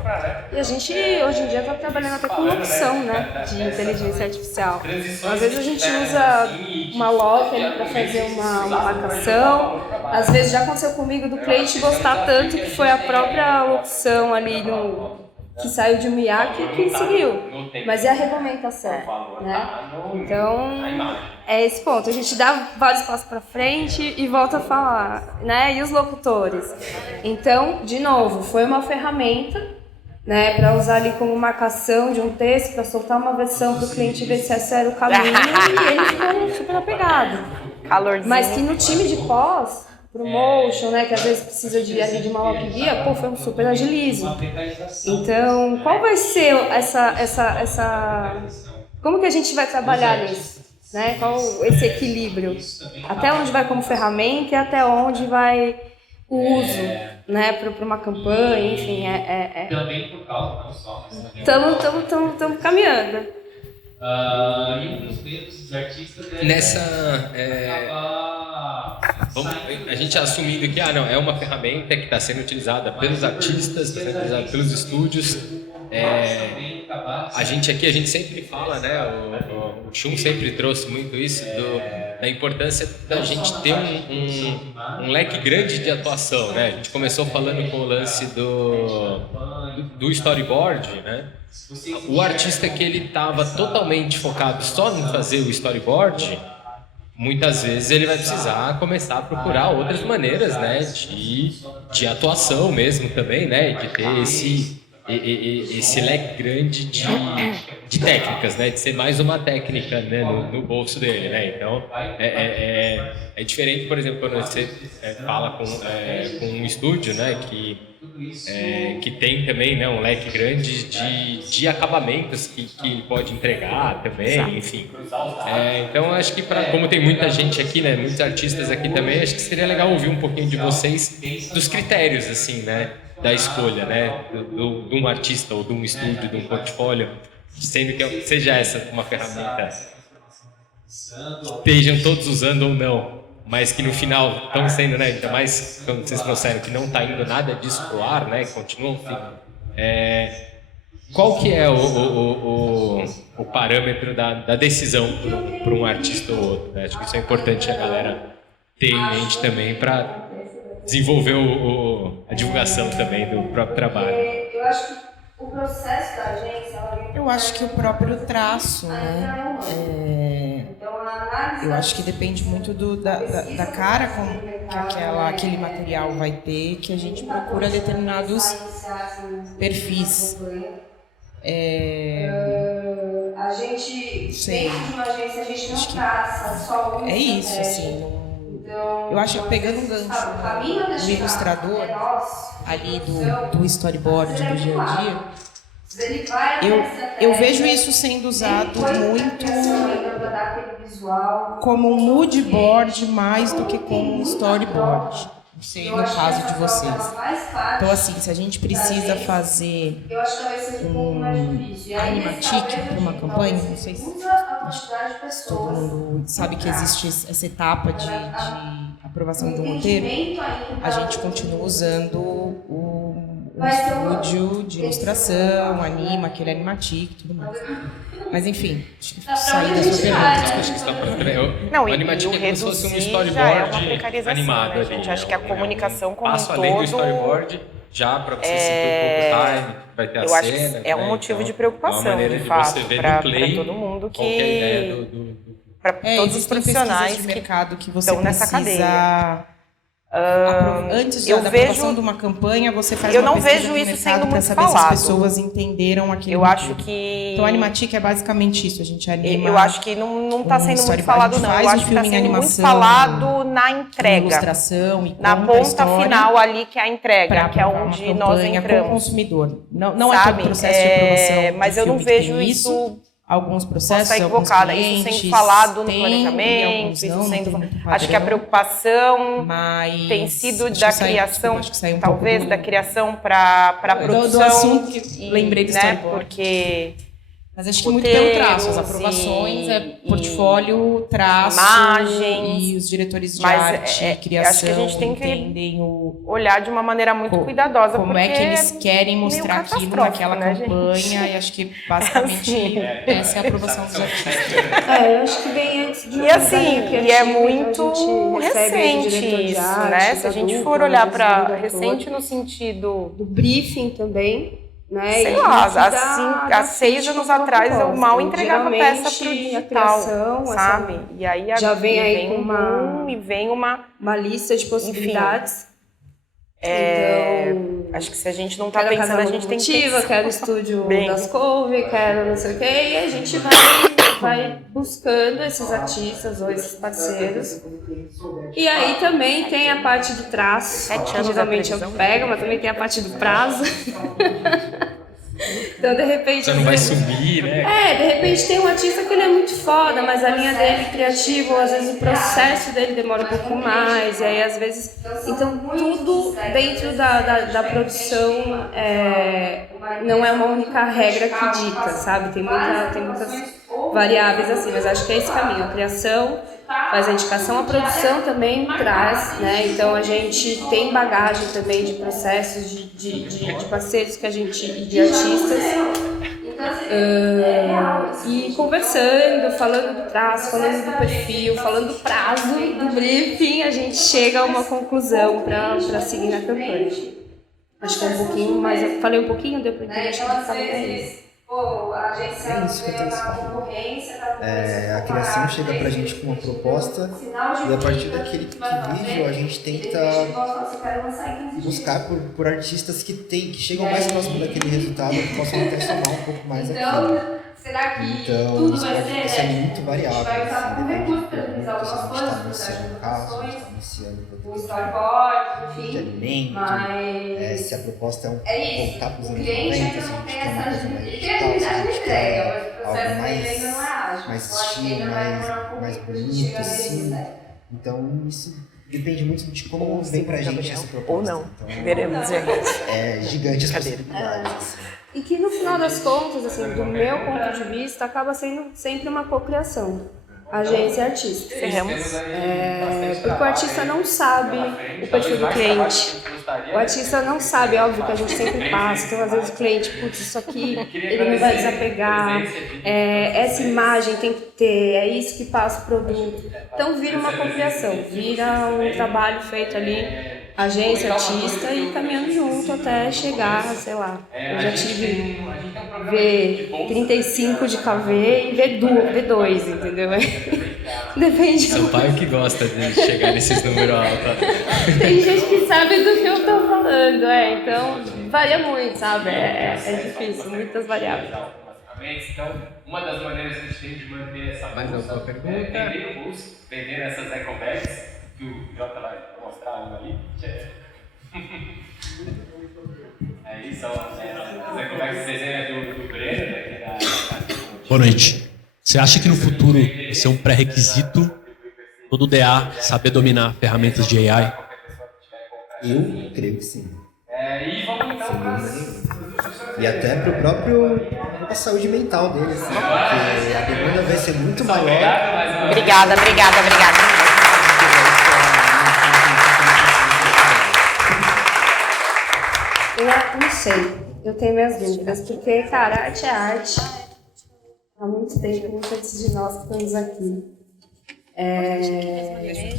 E a gente hoje em dia está trabalhando até com locução, né, de inteligência artificial. Então, às vezes a gente usa uma lock ali para fazer uma marcação. Às vezes já aconteceu comigo do cliente gostar tanto que foi a própria locução ali que saiu de um Miyake que seguiu. Mas é a regulamentação, né? Então, é esse ponto. A gente dá vários passos para frente e volta a falar, né? E os locutores? Então, de novo, foi uma ferramenta, né, para usar ali como marcação de um texto, para soltar uma versão para o cliente ver se esse era o caminho e ele ficou super apegado. Calorzinho. Mas que no time de pós, pro motion, né, que às vezes precisa de uma lock guia, pô, foi um super agilismo. Então, qual vai ser como que a gente vai trabalhar nisso? Né? Qual esse equilíbrio? Até onde vai como ferramenta e até onde vai o uso, né, para uma campanha, enfim, Também por causa, não só. Estamos caminhando. E um dos medos dos artistas a gente assumindo que é uma ferramenta que está sendo utilizada pelos artistas, está sendo utilizada pelos estúdios. A gente sempre fala, né? O Chum sempre trouxe muito isso da importância da gente ter um leque grande de atuação, né? A gente começou falando com o lance do storyboard, né? O artista que ele estava totalmente focado só em fazer o storyboard, muitas vezes ele vai precisar começar a procurar outras maneiras, né, de atuação mesmo também, né, de ter esse leque grande de técnicas, né, de ser mais uma técnica, né, no bolso dele, né. Então é diferente, por exemplo, quando você fala com um estúdio, né, que tem também, né, um leque grande de acabamentos que ele pode entregar também, enfim. Então acho que como tem muita gente aqui, né, muitos artistas aqui também, acho que seria legal ouvir um pouquinho de vocês dos critérios, assim, né, da escolha, né, de um artista ou de um estúdio, de um portfólio, sendo que seja essa uma ferramenta que estejam todos usando ou não, mas que no final estão sendo, né, ainda mais quando vocês trouxeram que não está indo nada disso pro ar, né, continuam. Qual que é o parâmetro da decisão por um artista ou outro, né? Acho que isso é importante a galera ter em mente também para desenvolver a divulgação também do próprio trabalho. Eu acho que o processo da agência... Eu acho que o próprio traço, né? Eu acho que depende muito da cara que aquele material vai ter, que a gente procura determinados perfis. A gente, dentro de uma agência, a gente não traça só um. É isso, assim. Eu acho que pegando um gancho do ilustrador, ali do storyboard do dia a dia, eu vejo isso sendo usado muito como um mood board mais do que como um storyboard. Não sei no caso de vocês. Então, assim, se a gente precisa fazer um animatic para uma campanha, não sei se todo mundo sabe que existe essa etapa de aprovação de um roteiro, a gente continua usando o estúdio de ilustração, anima, aquele animatic e tudo mais. Mas enfim, sair da sua pergunta. Não, o animatic é como se fosse um storyboard animado, né, gente? Acho que a comunicação como passo um além do todo... storyboard, já para você sentir um pouco time, vai ter a cena. Eu acho que é um motivo de preocupação, de fato, para todo mundo que... Para todos os profissionais de mercado que você estão nessa cadeia. Antes da aprovação de uma campanha, você faz uma pesquisa no mercado para saber se as pessoas entenderam aquilo. Eu acho que... Então, a Animatic é basicamente isso, a gente anima... Eu acho que não está sendo muito falado, não. Eu acho que está sendo muito falado na entrega. Ilustração e na ponta final ali, que é a entrega, que é onde nós entramos. Com o consumidor. Não é todo o processo de aprovação. Mas eu não vejo isso... Alguns processos, posso estar equivocada, isso sendo falado no planejamento, isso sendo... Acho que a preocupação tem sido da criação, talvez, da criação para a produção. Do assunto que lembrei do storyboard. Porque... Mas acho que muito pelo traço, as aprovações, portfólio, traço, imagens, e os diretores de arte, criação, acho que a gente tem que olhar de uma maneira muito cuidadosa. Como é que eles querem mostrar aquilo naquela campanha, e acho que basicamente essa é a aprovação dos artistas. Eu acho que vem antes de e é muito recente isso, né? Se a gente for olhar para recente no sentido do briefing também, né? Sei lá, há 6 anos atrás eu mal entregava peça para o digital, sabe? E aí já vem aí com uma lista de possibilidades. Então, acho que se a gente não está pensando, a gente tem que pensar. Quero o estúdio das Couve, quero não sei o quê, e a gente vai buscando esses artistas ou esses parceiros. E aí também tem a parte do traço, que geralmente é o que pega, mas também tem a parte do prazo. Então, de repente... Você não vai sumir, né? De repente tem um artista que ele é muito foda, mas a linha dele criativa, às vezes o processo dele demora um pouco mais, e aí às vezes... Então, tudo dentro da produção não é uma única regra que dita, sabe? Tem muitas variáveis assim, mas acho que é esse caminho. A criação faz a indicação, a produção também traz, né? Então a gente tem bagagem também de processos, de parceiros que a gente, de artistas, e conversando, falando do traço, falando do perfil, falando do prazo, do briefing, a gente chega a uma conclusão para seguir na campanha. Acho que é um pouquinho, mas eu falei um pouquinho, deu para entender, acho que eu falei isso. A criação chega pra gente com uma proposta e a partir daquele vídeo a gente tenta buscar por artistas que chegam mais próximo daquele resultado, que possam até somar um pouco mais aquilo. Então, isso pode ser muito variável, assim, depende do produto, se a gente está iniciando caso, se a gente está iniciando de alimento, se a proposta é voltar para os anos 90, se a gente quer uma coisa mais digital, se a gente quer algo mais estilo, mais bonito, assim. Então, isso depende muito de como vem pra gente essa proposta. Ou não, então, veremos, gente. É gigante as possibilidades, assim. E que no final das contas, assim, do meu ponto de vista, acaba sendo sempre uma cocriação. Agência e artista. Porque o artista não sabe o perfil do cliente. O artista não sabe, óbvio que a gente sempre passa. Então, às vezes o cliente, putz, isso aqui ele não vai desapegar. Essa imagem tem que ter, é isso que passa o produto. Então vira uma cocriação, vira um trabalho feito ali, agência, artista, e caminhando junto até chegar, sei lá. Eu já tive V35 de KV e V2, entendeu? Depende. Sampaio que gosta de chegar nesses números altos. Tem gente que sabe do que eu tô falando, então varia muito, sabe? É difícil, muitas variáveis. Então, uma das maneiras que a gente tem de manter essa bolsa é vender o bolso, vender essas ecobags, que o Jota vai mostrar ali. Aí são as ecobags desenho do Breno, daqui da... Boa noite. Você acha que no futuro vai ser um pré-requisito todo DA saber dominar ferramentas de AI? Eu creio que sim. E até para a saúde mental dele, assim, porque a demanda vai ser muito maior. Obrigada. Eu não sei, eu tenho minhas dúvidas, porque, cara, arte é arte. Há muito tempo, muito antes de nós que estamos aqui.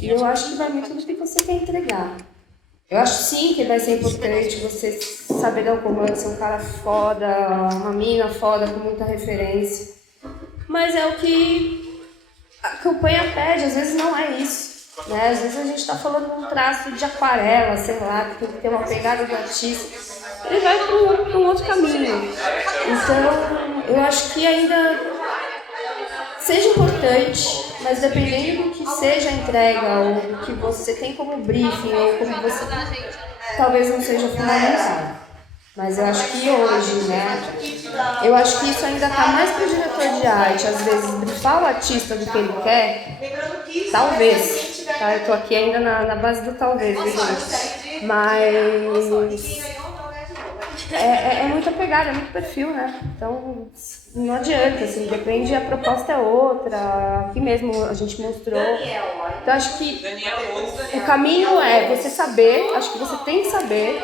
E eu acho que vai muito do que você quer entregar. Eu acho sim que vai ser importante você saber dar um comando, ser um cara foda, uma mina foda com muita referência. Mas é o que a campanha pede, às vezes não é isso. Né? Às vezes a gente está falando de um traço de aquarela, sei lá, que tem que ter uma pegada do artista. Ele vai para um outro caminho. Então, eu acho que ainda seja importante, mas dependendo do que seja a entrega, ou do que você tem como briefing, ou como você... talvez não seja fundamental. Mas eu acho que hoje, né? Eu acho que isso ainda está mais para o diretor de arte, às vezes, briefar o artista do que ele quer, talvez. Tá? Eu estou aqui ainda na base do talvez, gente. Mas é muita pegada, é muito perfil, né? Então não adianta, assim, depende, a proposta é outra, aqui mesmo a gente mostrou. Então acho que o caminho é você saber, acho que você tem que saber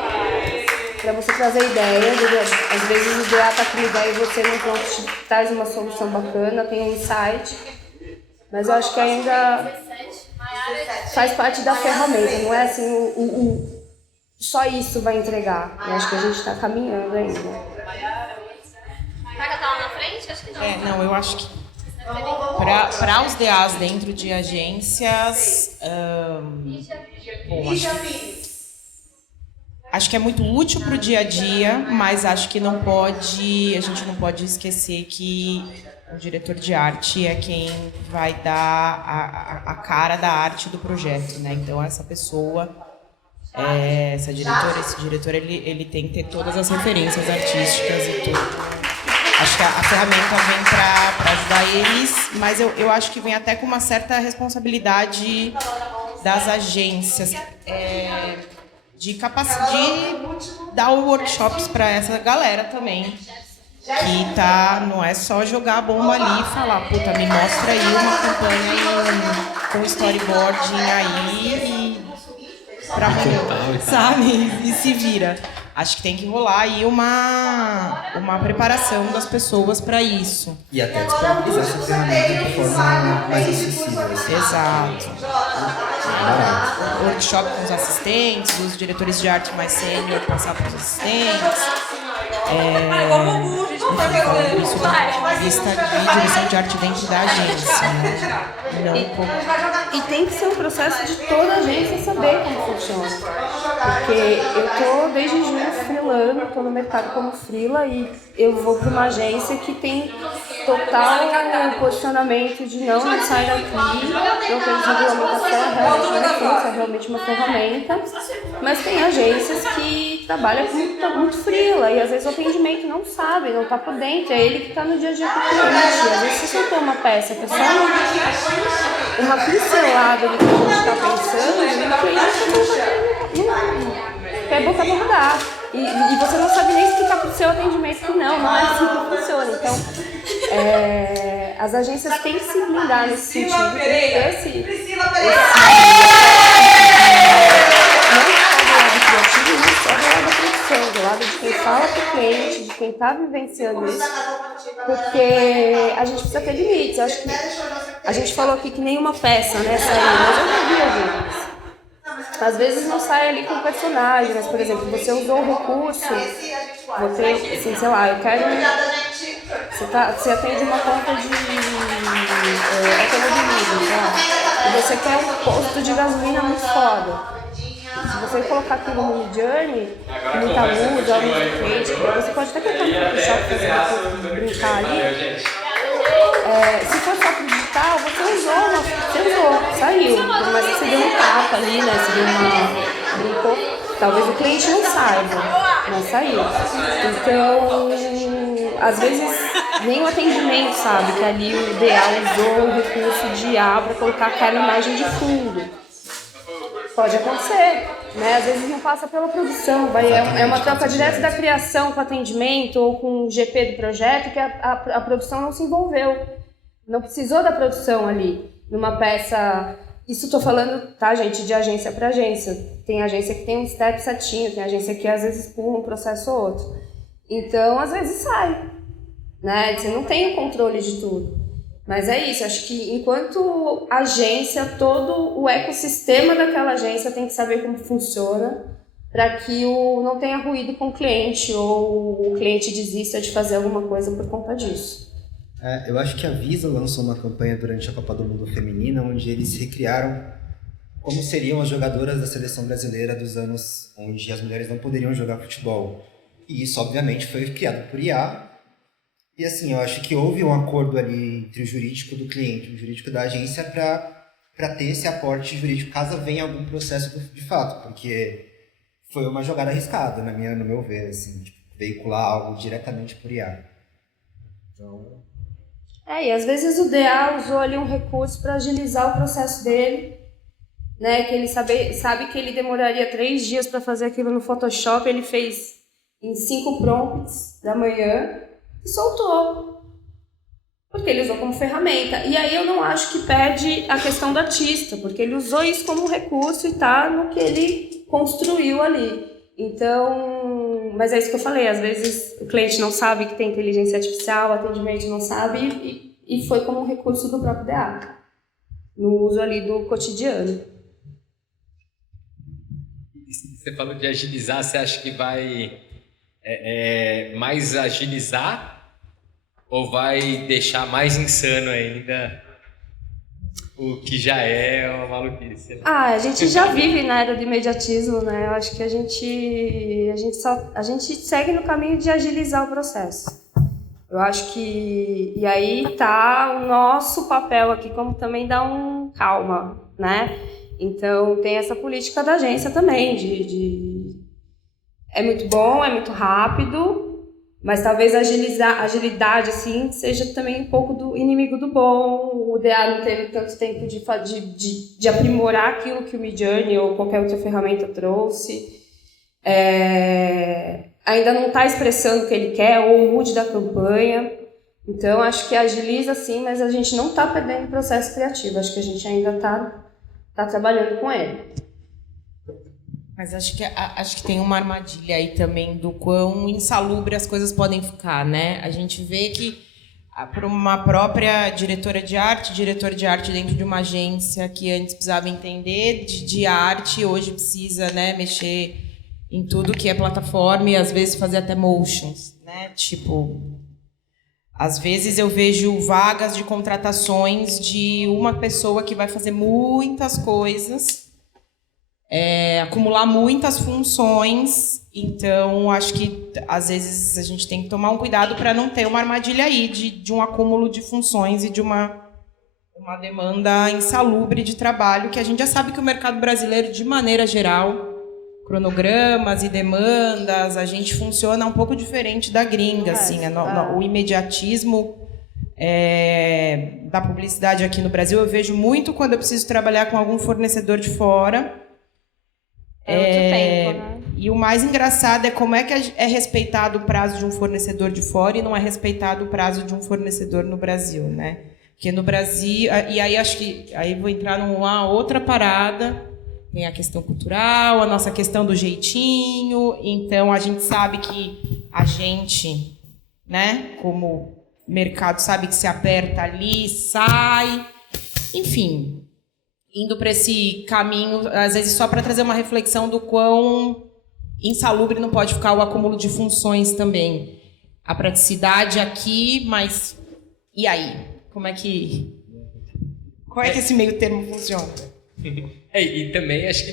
para você trazer ideias. Às vezes o ideia está com ideia e você não pronto traz uma solução bacana, tem um insight, mas eu acho que ainda faz parte da ferramenta, não é assim só isso vai entregar. Eu acho que a gente está caminhando ainda. Vai cantar lá na frente? Acho que não. Não, eu acho que para os DAs dentro de agências, bom, acho que é muito útil para o dia a dia, mas acho que a gente não pode esquecer que o diretor de arte é quem vai dar a cara da arte do projeto, né? Então essa pessoa, esse diretor, ele tem que ter todas as referências artísticas e tudo. Acho que a ferramenta vem para ajudar eles, mas eu acho que vem até com uma certa responsabilidade das agências, de dar workshops para essa galera também, que não é só jogar a bomba ali e falar, puta, me mostra aí uma campanha com storyboarding aí pra amanhã, sabe? E se vira. Acho que tem que rolar aí uma preparação das pessoas para isso. E até disponibilizar essa ferramenta de forma mais acessível. Exato. Workshop com os assistentes, os diretores de arte mais sênior passar para os assistentes. Isso do ponto de vista de direção de arte dentro da agência, né? E tem que ser um processo de toda a agência saber como funciona. Porque eu tô desde junho freelando, tô no mercado como freela e eu vou para uma agência que tem total posicionamento de não sai daqui, não temos regulamentação, é realmente uma ferramenta, mas tem agências que trabalham muito freela e às vezes o atendimento não sabe, não está por dentro, é ele que está no dia a dia com o cliente. Às vezes você soltou uma peça, que é só uma pincelada do que a gente está pensando, e o cliente não quer botar para mudar. E você não sabe nem explicar para o seu atendimento que não é assim que funciona. Então, as agências têm que se blindar nesse sentido. Não só do lado criativo, não só do lado da produção, do lado de quem fala com o cliente, de quem está vivenciando isso. Porque a gente precisa ter limites. Eu acho que a gente falou aqui que nenhuma peça, né, saiu, mas eu não vi algumas. Às vezes não sai ali com o personagem, mas, por exemplo, você usou o recurso, você, assim, sei lá, eu quero... Você atende uma conta de automobilismo, sei lá, e você quer um posto de gasolina muito foda. Se você colocar aquilo no Midjourney, muita luz, muito quente, você pode até colocar no Photoshop para brincar ali. Se for só pro digital, você usou, saiu. Mas você deu um tapa ali, né? Você deu brincou. Talvez o cliente não saiba, mas saiu. Então, às vezes, nem o atendimento sabe que ali o ideal usou o recurso de IA para colocar aquela imagem de fundo. Pode acontecer, né? Às vezes não passa pela produção, é uma troca direta da criação com o atendimento ou com o GP do projeto que a produção não se envolveu, não precisou da produção ali, numa peça. Isso estou falando, tá, gente, de agência para agência. Tem agência que tem um step certinho, tem agência que às vezes pula um processo ou outro. Então, às vezes sai, né? Você não tem o controle de tudo. Mas é isso, acho que enquanto agência, todo o ecossistema daquela agência tem que saber como funciona para que não tenha ruído com o cliente ou o cliente desista de fazer alguma coisa por conta disso. Eu acho que a Visa lançou uma campanha durante a Copa do Mundo Feminina onde eles recriaram como seriam as jogadoras da seleção brasileira dos anos onde as mulheres não poderiam jogar futebol. E isso, obviamente, foi criado por IA. E assim, eu acho que houve um acordo ali entre o jurídico do cliente e o jurídico da agência para ter esse aporte jurídico caso venha algum processo de fato, porque foi uma jogada arriscada, no meu ver, assim, tipo, veicular algo diretamente por IA. Então... e às vezes o DA usou ali um recurso para agilizar o processo dele, né, que ele sabe que ele demoraria 3 dias para fazer aquilo no Photoshop, ele fez em 5 prompts da manhã e soltou. Porque ele usou como ferramenta. E aí eu não acho que perde a questão do artista, porque ele usou isso como um recurso e tá no que ele construiu ali. Então, mas é isso que eu falei, às vezes o cliente não sabe que tem inteligência artificial, o atendimento não sabe e foi como um recurso do próprio DA, no uso ali do cotidiano. Você falou de agilizar, você acha que vai mais agilizar ou vai deixar mais insano ainda o que já é uma maluquice? A gente já vive na era do imediatismo, né? Eu acho que a gente segue no caminho de agilizar o processo. Eu acho que... E aí tá o nosso papel aqui como também dar um calma, né? Então tem essa política da agência também é muito bom, é muito rápido, mas talvez a agilidade assim, seja também um pouco do inimigo do bom. O DA não teve tanto tempo de aprimorar aquilo que o Midjourney ou qualquer outra ferramenta trouxe. Ainda não está expressando o que ele quer, ou o mood da campanha. Então, acho que agiliza sim, mas a gente não está perdendo o processo criativo. Acho que a gente ainda está trabalhando com ele. Mas acho que tem uma armadilha aí também do quão insalubre as coisas podem ficar, né? A gente vê que para uma própria diretor de arte dentro de uma agência que antes precisava entender de arte, hoje precisa, né, mexer em tudo que é plataforma e às vezes fazer até motions, né? Tipo, às vezes eu vejo vagas de contratações de uma pessoa que vai fazer muitas coisas, acumular muitas funções. Então, acho que às vezes a gente tem que tomar um cuidado para não ter uma armadilha aí de um acúmulo de funções e de uma demanda insalubre de trabalho, que a gente já sabe que o mercado brasileiro, de maneira geral, cronogramas e demandas, a gente funciona um pouco diferente da gringa, assim, o imediatismo da publicidade aqui no Brasil eu vejo muito quando eu preciso trabalhar com algum fornecedor de fora. É outro tempo, né? E o mais engraçado é como é que é respeitado o prazo de um fornecedor de fora e não é respeitado o prazo de um fornecedor no Brasil, né? Porque no Brasil... E aí acho que... Aí vou entrar numa outra parada. Tem a questão cultural, a nossa questão do jeitinho. Então, a gente sabe que a gente, né, como mercado, sabe que se aperta ali, sai. Enfim... Indo para esse caminho, às vezes só para trazer uma reflexão do quão insalubre não pode ficar o acúmulo de funções também. A praticidade aqui, mas e aí? Qual é que esse meio termo funciona? E também acho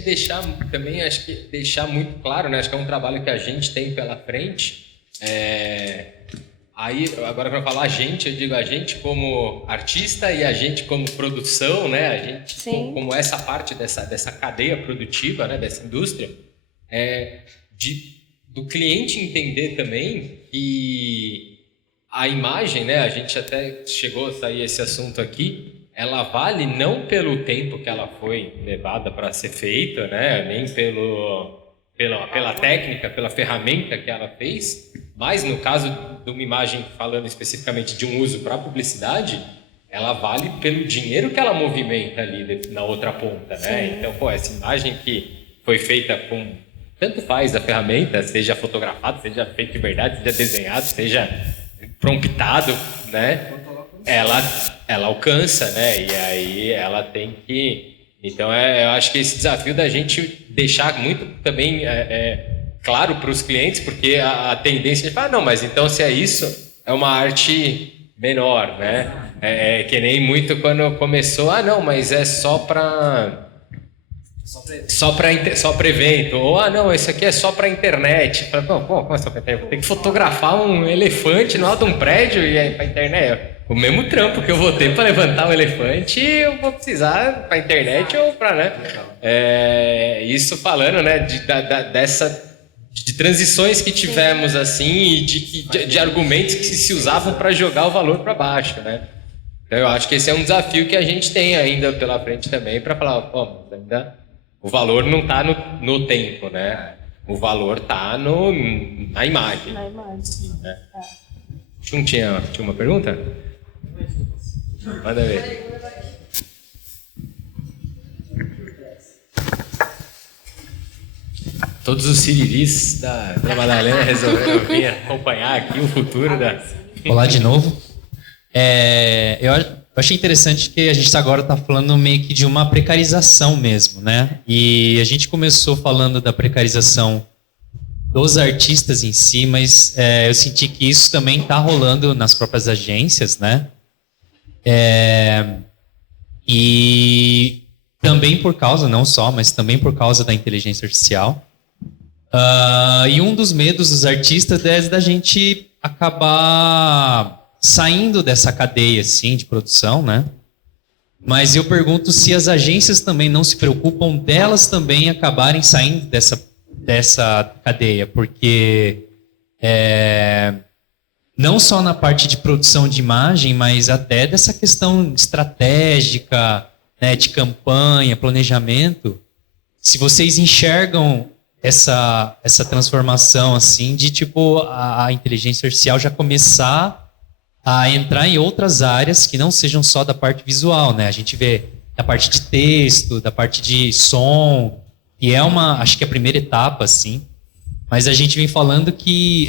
que deixar muito claro, né? Acho que é um trabalho que a gente tem pela frente. Aí, agora para falar a gente, eu digo a gente como artista e a gente como produção, né? A gente como essa parte dessa cadeia produtiva, né? Dessa indústria, do cliente entender também que a imagem, né? A gente até chegou a sair esse assunto aqui, ela vale não pelo tempo que ela foi levada para ser feita, né? Nem pela técnica, pela ferramenta que ela fez, mas no caso de uma imagem, falando especificamente de um uso para publicidade, ela vale pelo dinheiro que ela movimenta ali na outra ponta, né? Então, essa imagem que foi feita com... Tanto faz a ferramenta, seja fotografado, seja feito de verdade, seja desenhado, seja promptado, né? Ela alcança, né? E aí ela tem que... Então, eu acho que esse desafio da gente deixar muito também claro para os clientes, porque a tendência de falar, não, mas então se é isso, é uma arte menor, né? Que nem muito quando começou, não, mas é só para só para evento, ou não, isso aqui é só para internet. Como é só para internet? Vou ter que fotografar um elefante no alto de um prédio e aí para internet. O mesmo trampo que eu vou ter para levantar um elefante, eu vou precisar para internet ou para, né? Isso falando, né, de transições que tivemos assim e de argumentos que se usavam para jogar o valor para baixo, né? Então eu acho que esse é um desafio que a gente tem ainda pela frente também para falar, ainda o valor não está no tempo, né? O valor está na imagem. Na imagem. Né? Tinha uma pergunta? Manda ver. Todos os siriris da Madalena resolveram vir acompanhar aqui o futuro da... Olá de novo. Eu achei interessante que a gente agora está falando meio que de uma precarização mesmo, né? E a gente começou falando da precarização dos artistas em si, mas eu senti que isso também está rolando nas próprias agências, né? E também por causa, não só, mas também por causa da inteligência artificial. E um dos medos dos artistas é da gente acabar saindo dessa cadeia assim, de produção, né? Mas eu pergunto se as agências também não se preocupam delas também acabarem saindo dessa cadeia, porque não só na parte de produção de imagem, mas até dessa questão estratégica, né, de campanha, planejamento. Se vocês enxergam essa transformação assim de tipo a inteligência artificial já começar a entrar em outras áreas que não sejam só da parte visual, né? A gente vê da parte de texto, da parte de som, e acho que é a primeira etapa, assim. Mas a gente vem falando que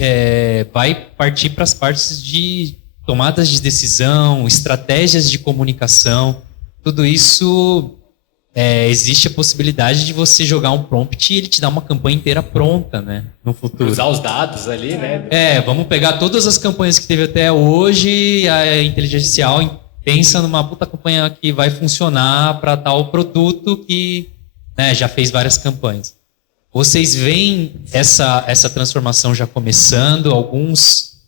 vai partir para as partes de tomadas de decisão, estratégias de comunicação. Tudo isso, existe a possibilidade de você jogar um prompt e ele te dar uma campanha inteira pronta, né, no futuro. Usar os dados ali, né? Vamos pegar todas as campanhas que teve até hoje, a inteligência artificial pensa numa puta campanha que vai funcionar para tal produto que, né, já fez várias campanhas. Vocês veem essa transformação já começando, alguns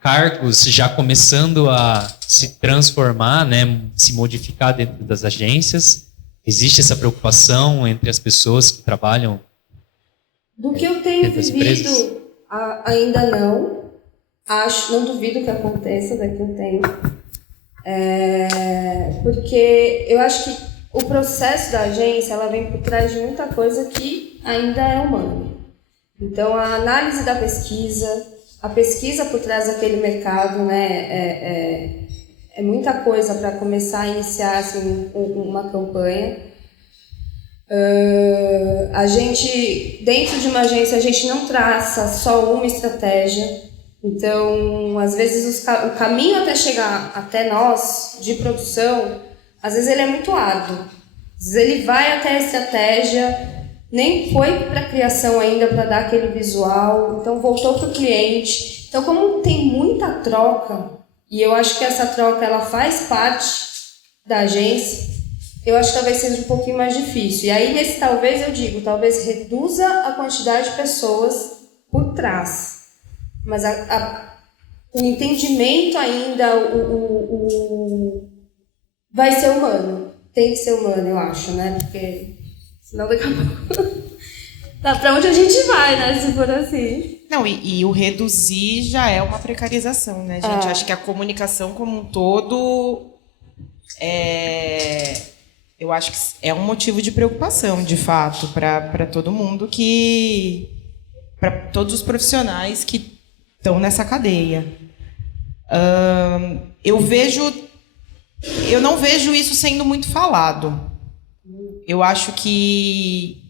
cargos já começando a se transformar, né, se modificar dentro das agências? Existe essa preocupação entre as pessoas que trabalham? Do que eu tenho vivido, ainda não. Não duvido que aconteça daqui a um tempo. Porque eu acho que o processo da agência ela vem por trás de muita coisa que ainda é humana. Então, a análise da pesquisa, a pesquisa por trás daquele mercado, né, é muita coisa para começar a iniciar assim, uma campanha. A gente, dentro de uma agência, a gente não traça só uma estratégia. Então, às vezes, o caminho até chegar até nós, de produção, às vezes ele é muito árduo. Às vezes ele vai até a estratégia, nem foi para a criação ainda para dar aquele visual, então voltou para o cliente. Então, como tem muita troca, e eu acho que essa troca ela faz parte da agência, eu acho que talvez seja um pouquinho mais difícil. E aí, nesse talvez, eu digo, talvez reduza a quantidade de pessoas por trás. Mas o entendimento ainda, vai ser humano. Tem que ser humano, eu acho, né? Porque senão daqui a pouco... Tá, pra onde a gente vai, né? Se for assim. Não, e o reduzir já é uma precarização, né, gente? Acho que a comunicação como um todo eu acho que é um motivo de preocupação, de fato, para todo mundo para todos os profissionais que estão nessa cadeia. Eu não vejo isso sendo muito falado. Eu acho que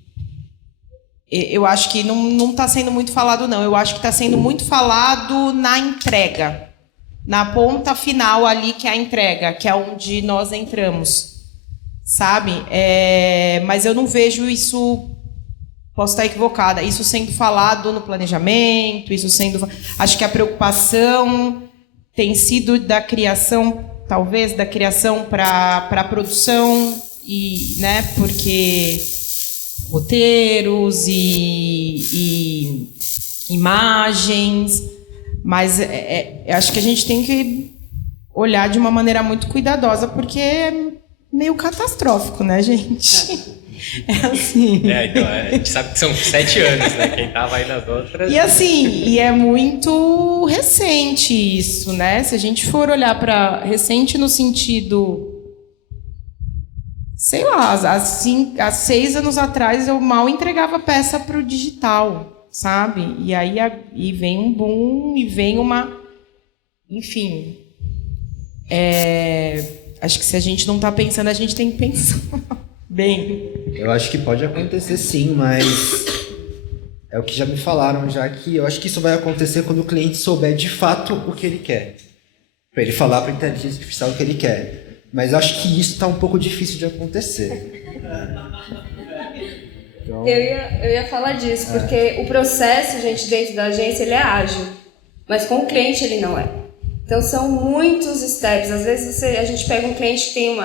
não está sendo muito falado, não. Eu acho que está sendo muito falado na entrega, na ponta final ali, que é a entrega, que é onde nós entramos, sabe? Mas eu não vejo isso, posso estar equivocada, isso sendo falado no planejamento, acho que a preocupação tem sido da criação, talvez, da criação para a produção, e, né, porque roteiros e imagens, mas eu acho que a gente tem que olhar de uma maneira muito cuidadosa, porque é meio catastrófico, né, gente? É assim. Então, a gente sabe que são 7 anos, né? Quem tava aí nas outras. E assim, e é muito recente isso, né? Se a gente for olhar para recente no sentido, sei lá, há 6 anos atrás eu mal entregava peça para o digital, sabe? E aí e vem um boom e vem uma, enfim. Acho que se a gente não está pensando, a gente tem que pensar. Bem. Eu acho que pode acontecer sim, mas é o que já me falaram já, que eu acho que isso vai acontecer quando o cliente souber de fato o que ele quer. Para ele falar para a inteligência artificial o que ele quer. Mas eu acho que isso está um pouco difícil de acontecer. Então... Eu ia falar disso, porque o processo, gente, dentro da agência, ele é ágil. Mas com o cliente ele não é. Então são muitos steps. Às vezes a gente pega um cliente que tem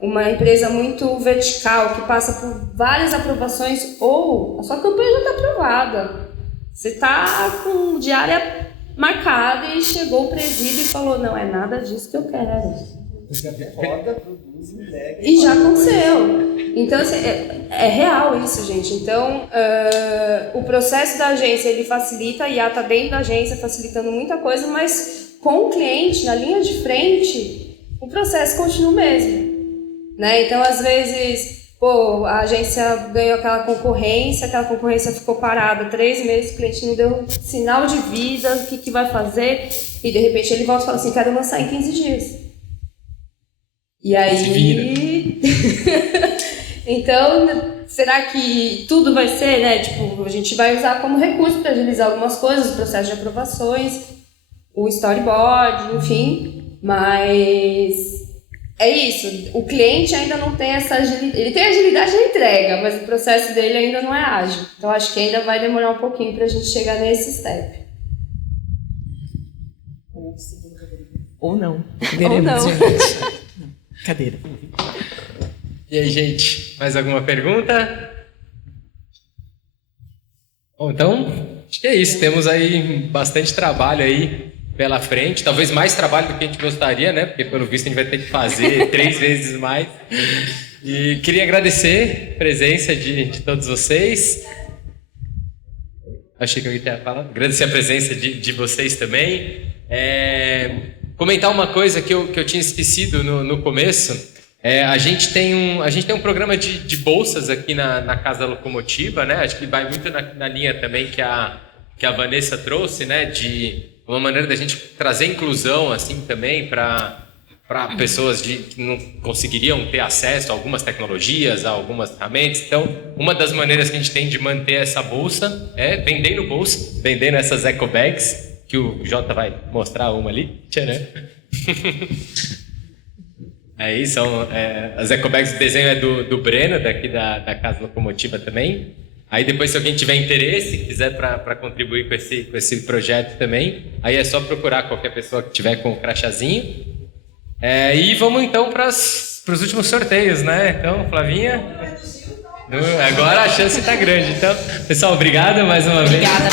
uma empresa muito vertical, que passa por várias aprovações, ou a sua campanha já está aprovada. Você está com diária marcada e chegou o presídio e falou, não é nada disso que eu quero. E já aconteceu. Então, assim, é real isso, gente. Então, o processo da agência, ele facilita, a IA está dentro da agência, facilitando muita coisa, mas com o cliente, na linha de frente, o processo continua o mesmo. Né? Então, às vezes, a agência ganhou aquela concorrência ficou parada 3 meses, o cliente não deu sinal de vida, o que vai fazer, e de repente ele volta e fala assim, quero lançar em 15 dias. E aí... Então, será que tudo vai ser, né? Tipo, a gente vai usar como recurso para agilizar algumas coisas, o processo de aprovações, o storyboard, enfim, mas... É isso, o cliente ainda não tem essa agilidade, ele tem agilidade na entrega, mas o processo dele ainda não é ágil. Então acho que ainda vai demorar um pouquinho para a gente chegar nesse step. Ou não. Ou não. Cadeira. E aí, gente, mais alguma pergunta? Bom, então, acho que é isso. Temos aí bastante trabalho aí pela frente, talvez mais trabalho do que a gente gostaria, né? Porque pelo visto a gente vai ter que fazer 3 vezes mais. E queria agradecer a presença de todos vocês. Achei que eu ia falar. Agradecer a presença de vocês também. Comentar uma coisa que eu tinha esquecido no começo. A gente tem um programa de bolsas aqui na Casa da Locomotiva, né? Acho que vai muito na linha também que a Vanessa trouxe, né? De uma maneira da gente trazer inclusão assim também para pessoas que não conseguiriam ter acesso a algumas tecnologias, a algumas ferramentas. Então, uma das maneiras que a gente tem de manter essa bolsa é vendendo essas eco bags, que o Jota vai mostrar uma ali. Tcharam. Aí são as eco bags, o desenho é do Breno, daqui da Casa Locomotiva também. Aí depois, se alguém tiver interesse, quiser para contribuir com esse projeto também, aí é só procurar qualquer pessoa que tiver com o crachazinho. E vamos então para os últimos sorteios, né? Então, Flavinha, agora a chance está grande. Então, pessoal, obrigado mais uma vez. Obrigada.